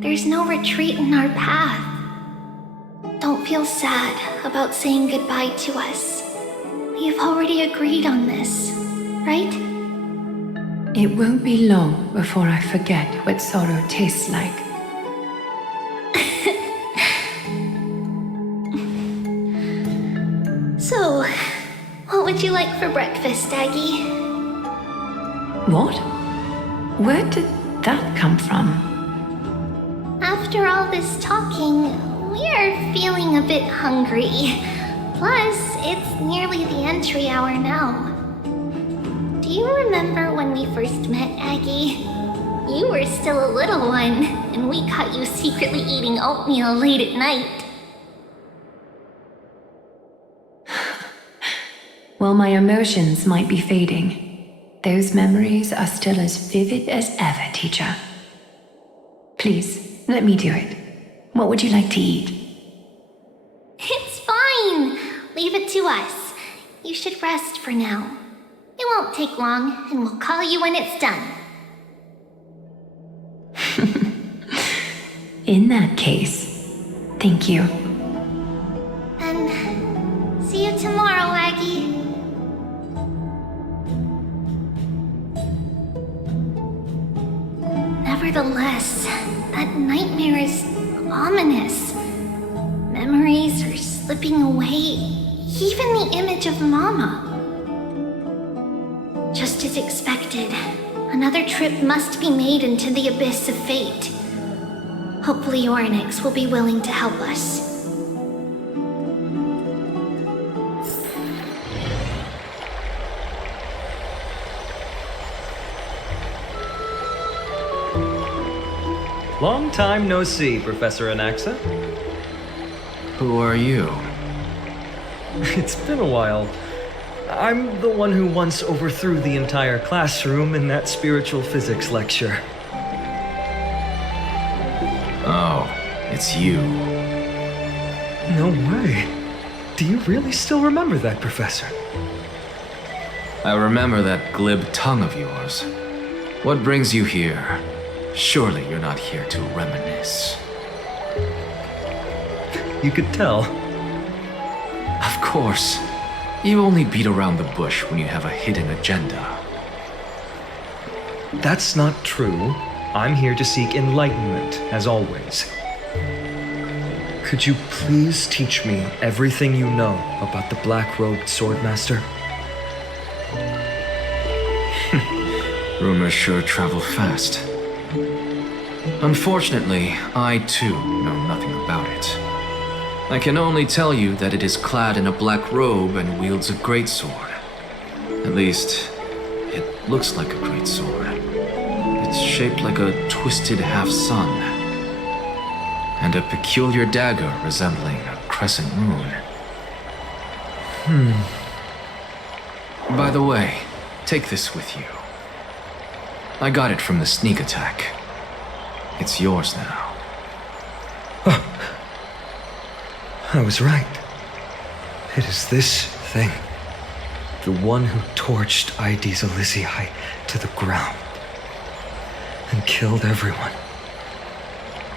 There's no retreat in our path. Don't feel sad about saying goodbye to us. We have already agreed on this, right? It won't be long before I forget what sorrow tastes like. So, what would you like for breakfast, Aggie? What? Where did that come from? After all this talking, we are feeling a bit hungry. Plus, it's nearly the entry hour now. Do you remember when we first met, Aggie? You were still a little one, and we caught you secretly eating oatmeal late at night. While my emotions might be fading, those memories are still as vivid as ever, teacher. Please, let me do it. What would you like to eat? It's fine. Leave it to us. You should rest for now. It won't take long, and we'll call you when it's done. In that case, thank you. And see you tomorrow, Aggie. Nevertheless, that nightmare is ominous. Memories are slipping away, even the image of Mama. Just as expected, another trip must be made into the abyss of fate. Hopefully Ornyx will be willing to help us. Long time no see, Professor Anaxa. Who are you? It's been a while. I'm the one who once overthrew the entire classroom in that spiritual physics lecture. Oh, it's you. No way. Do you really still remember that, Professor? I remember that glib tongue of yours. What brings you here? Surely you're not here to reminisce. You could tell. Of course. You only beat around the bush when you have a hidden agenda. That's not true. I'm here to seek enlightenment, as always. Could you please teach me everything you know about the Black-Robed Swordmaster? Rumors sure travel fast. Unfortunately, I too know nothing about it. I can only tell you that it is clad in a black robe and wields a greatsword. At least, it looks like a greatsword. It's shaped like a twisted half-sun, and a peculiar dagger resembling a crescent moon. By the way, take this with you. I got it from the sneak attack. It's yours now. I was right. It is this thing. The one who torched Aedes Elysiae to the ground. And killed everyone.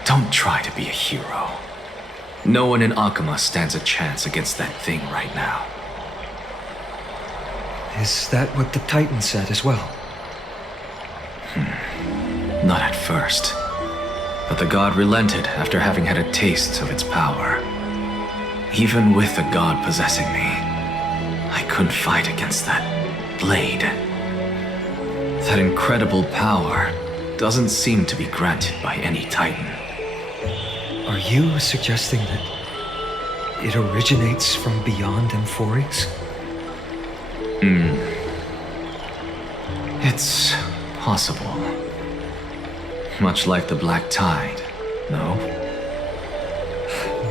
Don't try to be a hero. No one in Akama stands a chance against that thing right now. Is that what the Titan said as well? Not at first. But the god relented after having had a taste of its power. Even with the god possessing me, I couldn't fight against that blade. That incredible power doesn't seem to be granted by any Titan. Are you suggesting that it originates from beyond Amphoreus? It's possible. Much like the Black Tide, no?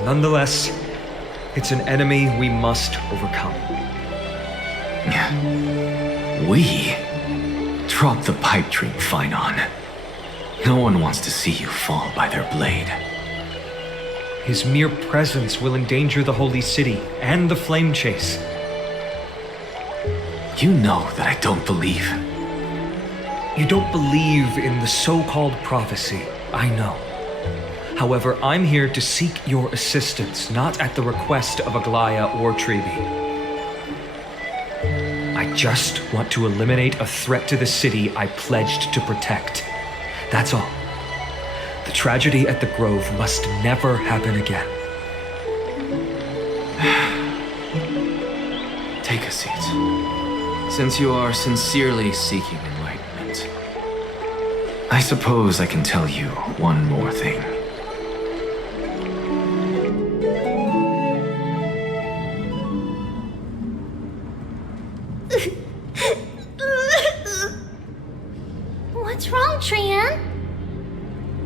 Nonetheless, it's an enemy we must overcome. We? Drop the pipe dream, Phynon. No one wants to see you fall by their blade. His mere presence will endanger the Holy City and the Flame Chase. You know that I don't believe. You don't believe in the so-called prophecy, I know. However, I'm here to seek your assistance, not at the request of Aglaya or Trebi. I just want to eliminate a threat to the city I pledged to protect. That's all. The tragedy at the Grove must never happen again. Take a seat. Since you are sincerely seeking enlightenment, important. I suppose I can tell you one more thing. What's wrong, Trian?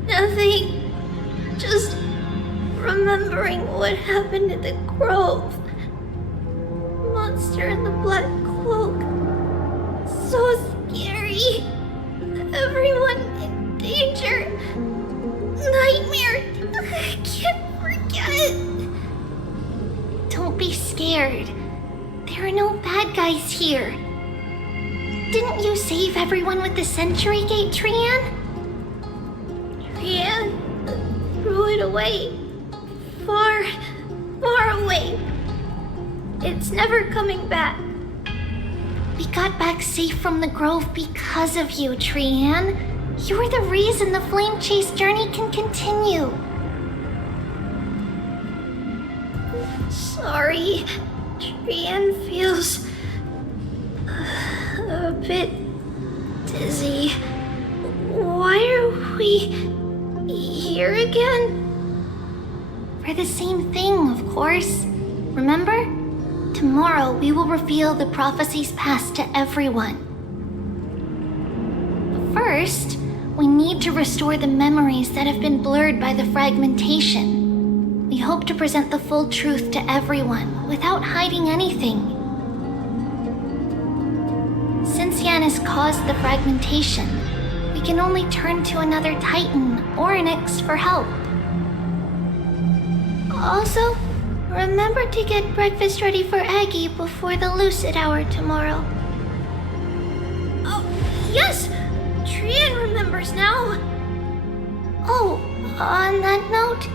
Nothing. Just remembering what happened at the Grove. Monster in the black cloak. So scary. Everyone in danger. Nightmare. I can't forget. Don't be scared. There are no bad guys here. Didn't you save everyone with the Century Gate, Trian? Trian threw it away. Far, far away. It's never coming back. We got back safe from the Grove because of you, Trian. You're the reason the Flame Chase journey can continue. Sorry. Trian feels a bit dizzy. Why are we here again? For the same thing, of course. Remember? Tomorrow we will reveal the prophecies passed to everyone. But first, we need to restore the memories that have been blurred by the fragmentation. We hope to present the full truth to everyone without hiding anything. Since Yanis caused the fragmentation, we can only turn to another Titan or an X for help. Also, remember to get breakfast ready for Aggie before the lucid hour tomorrow. Oh, yes! Trian remembers now. Oh, on that note,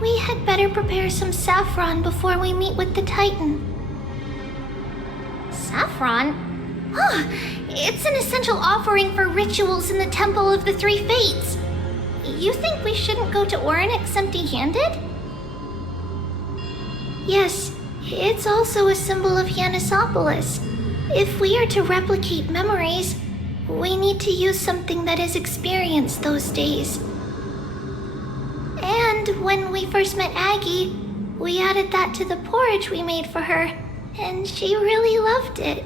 we had better prepare some saffron before we meet with the Titan. Saffron? Huh, it's an essential offering for rituals in the Temple of the Three Fates. You think we shouldn't go to Orynyx empty-handed? Yes, it's also a symbol of Yanisopolis. If we are to replicate memories, we need to use something that has experienced those days. And when we first met Aggie, we added that to the porridge we made for her, and she really loved it.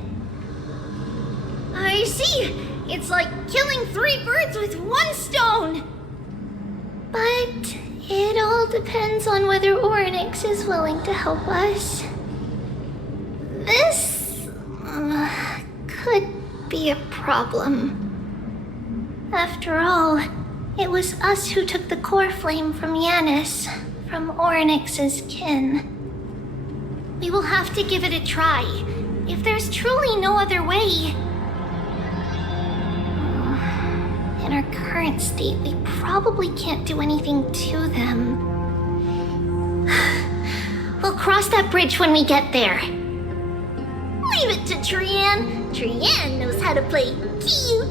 I see! It's like killing 3 birds with 1 stone! But it all depends on whether Orynyx is willing to help us. This could be a problem. After all, it was us who took the core flame from Yanis, from Orynyx's kin. We will have to give it a try, if there's truly no other way. In our current state, we probably can't do anything to them. We'll cross that bridge when we get there. Leave it to Trian. Trian knows how to play cute.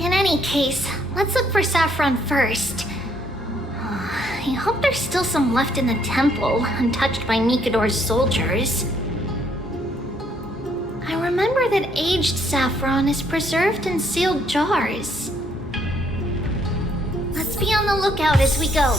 In any case, let's look for saffron first. I hope there's still some left in the temple, untouched by Nikador's soldiers. I remember that aged saffron is preserved in sealed jars. Let's be on the lookout as we go.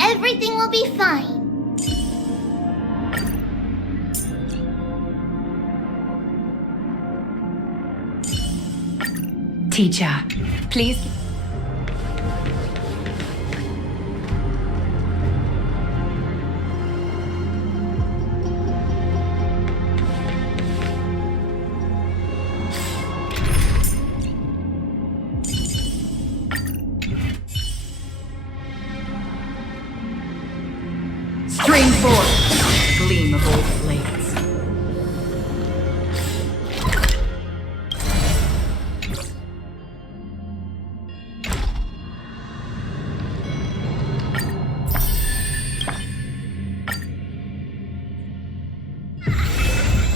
Everything will be fine. Teacher, please. Stream forth, gleam of old blades.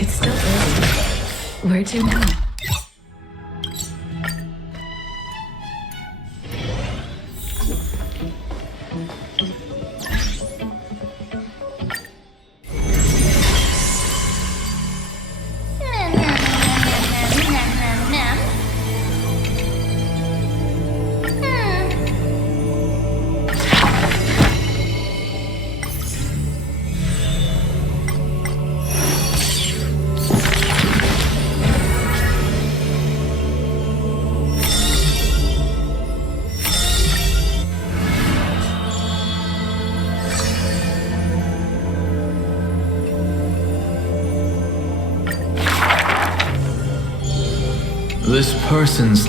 It's still early. Where to now? This person's...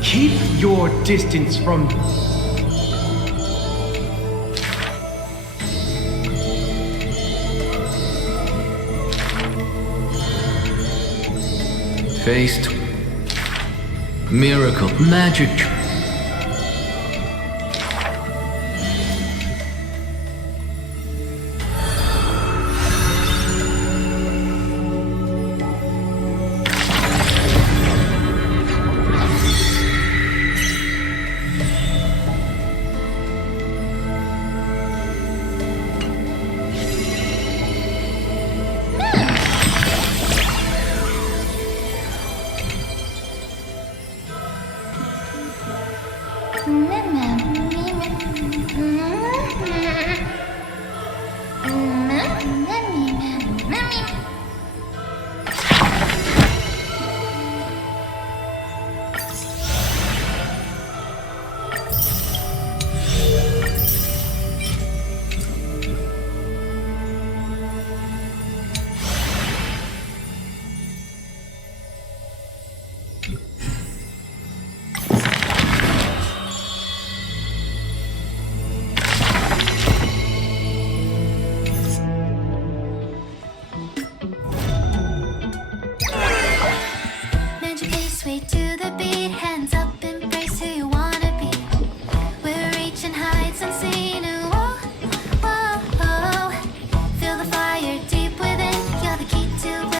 Keep your distance from... Faced... Miracle. Magic...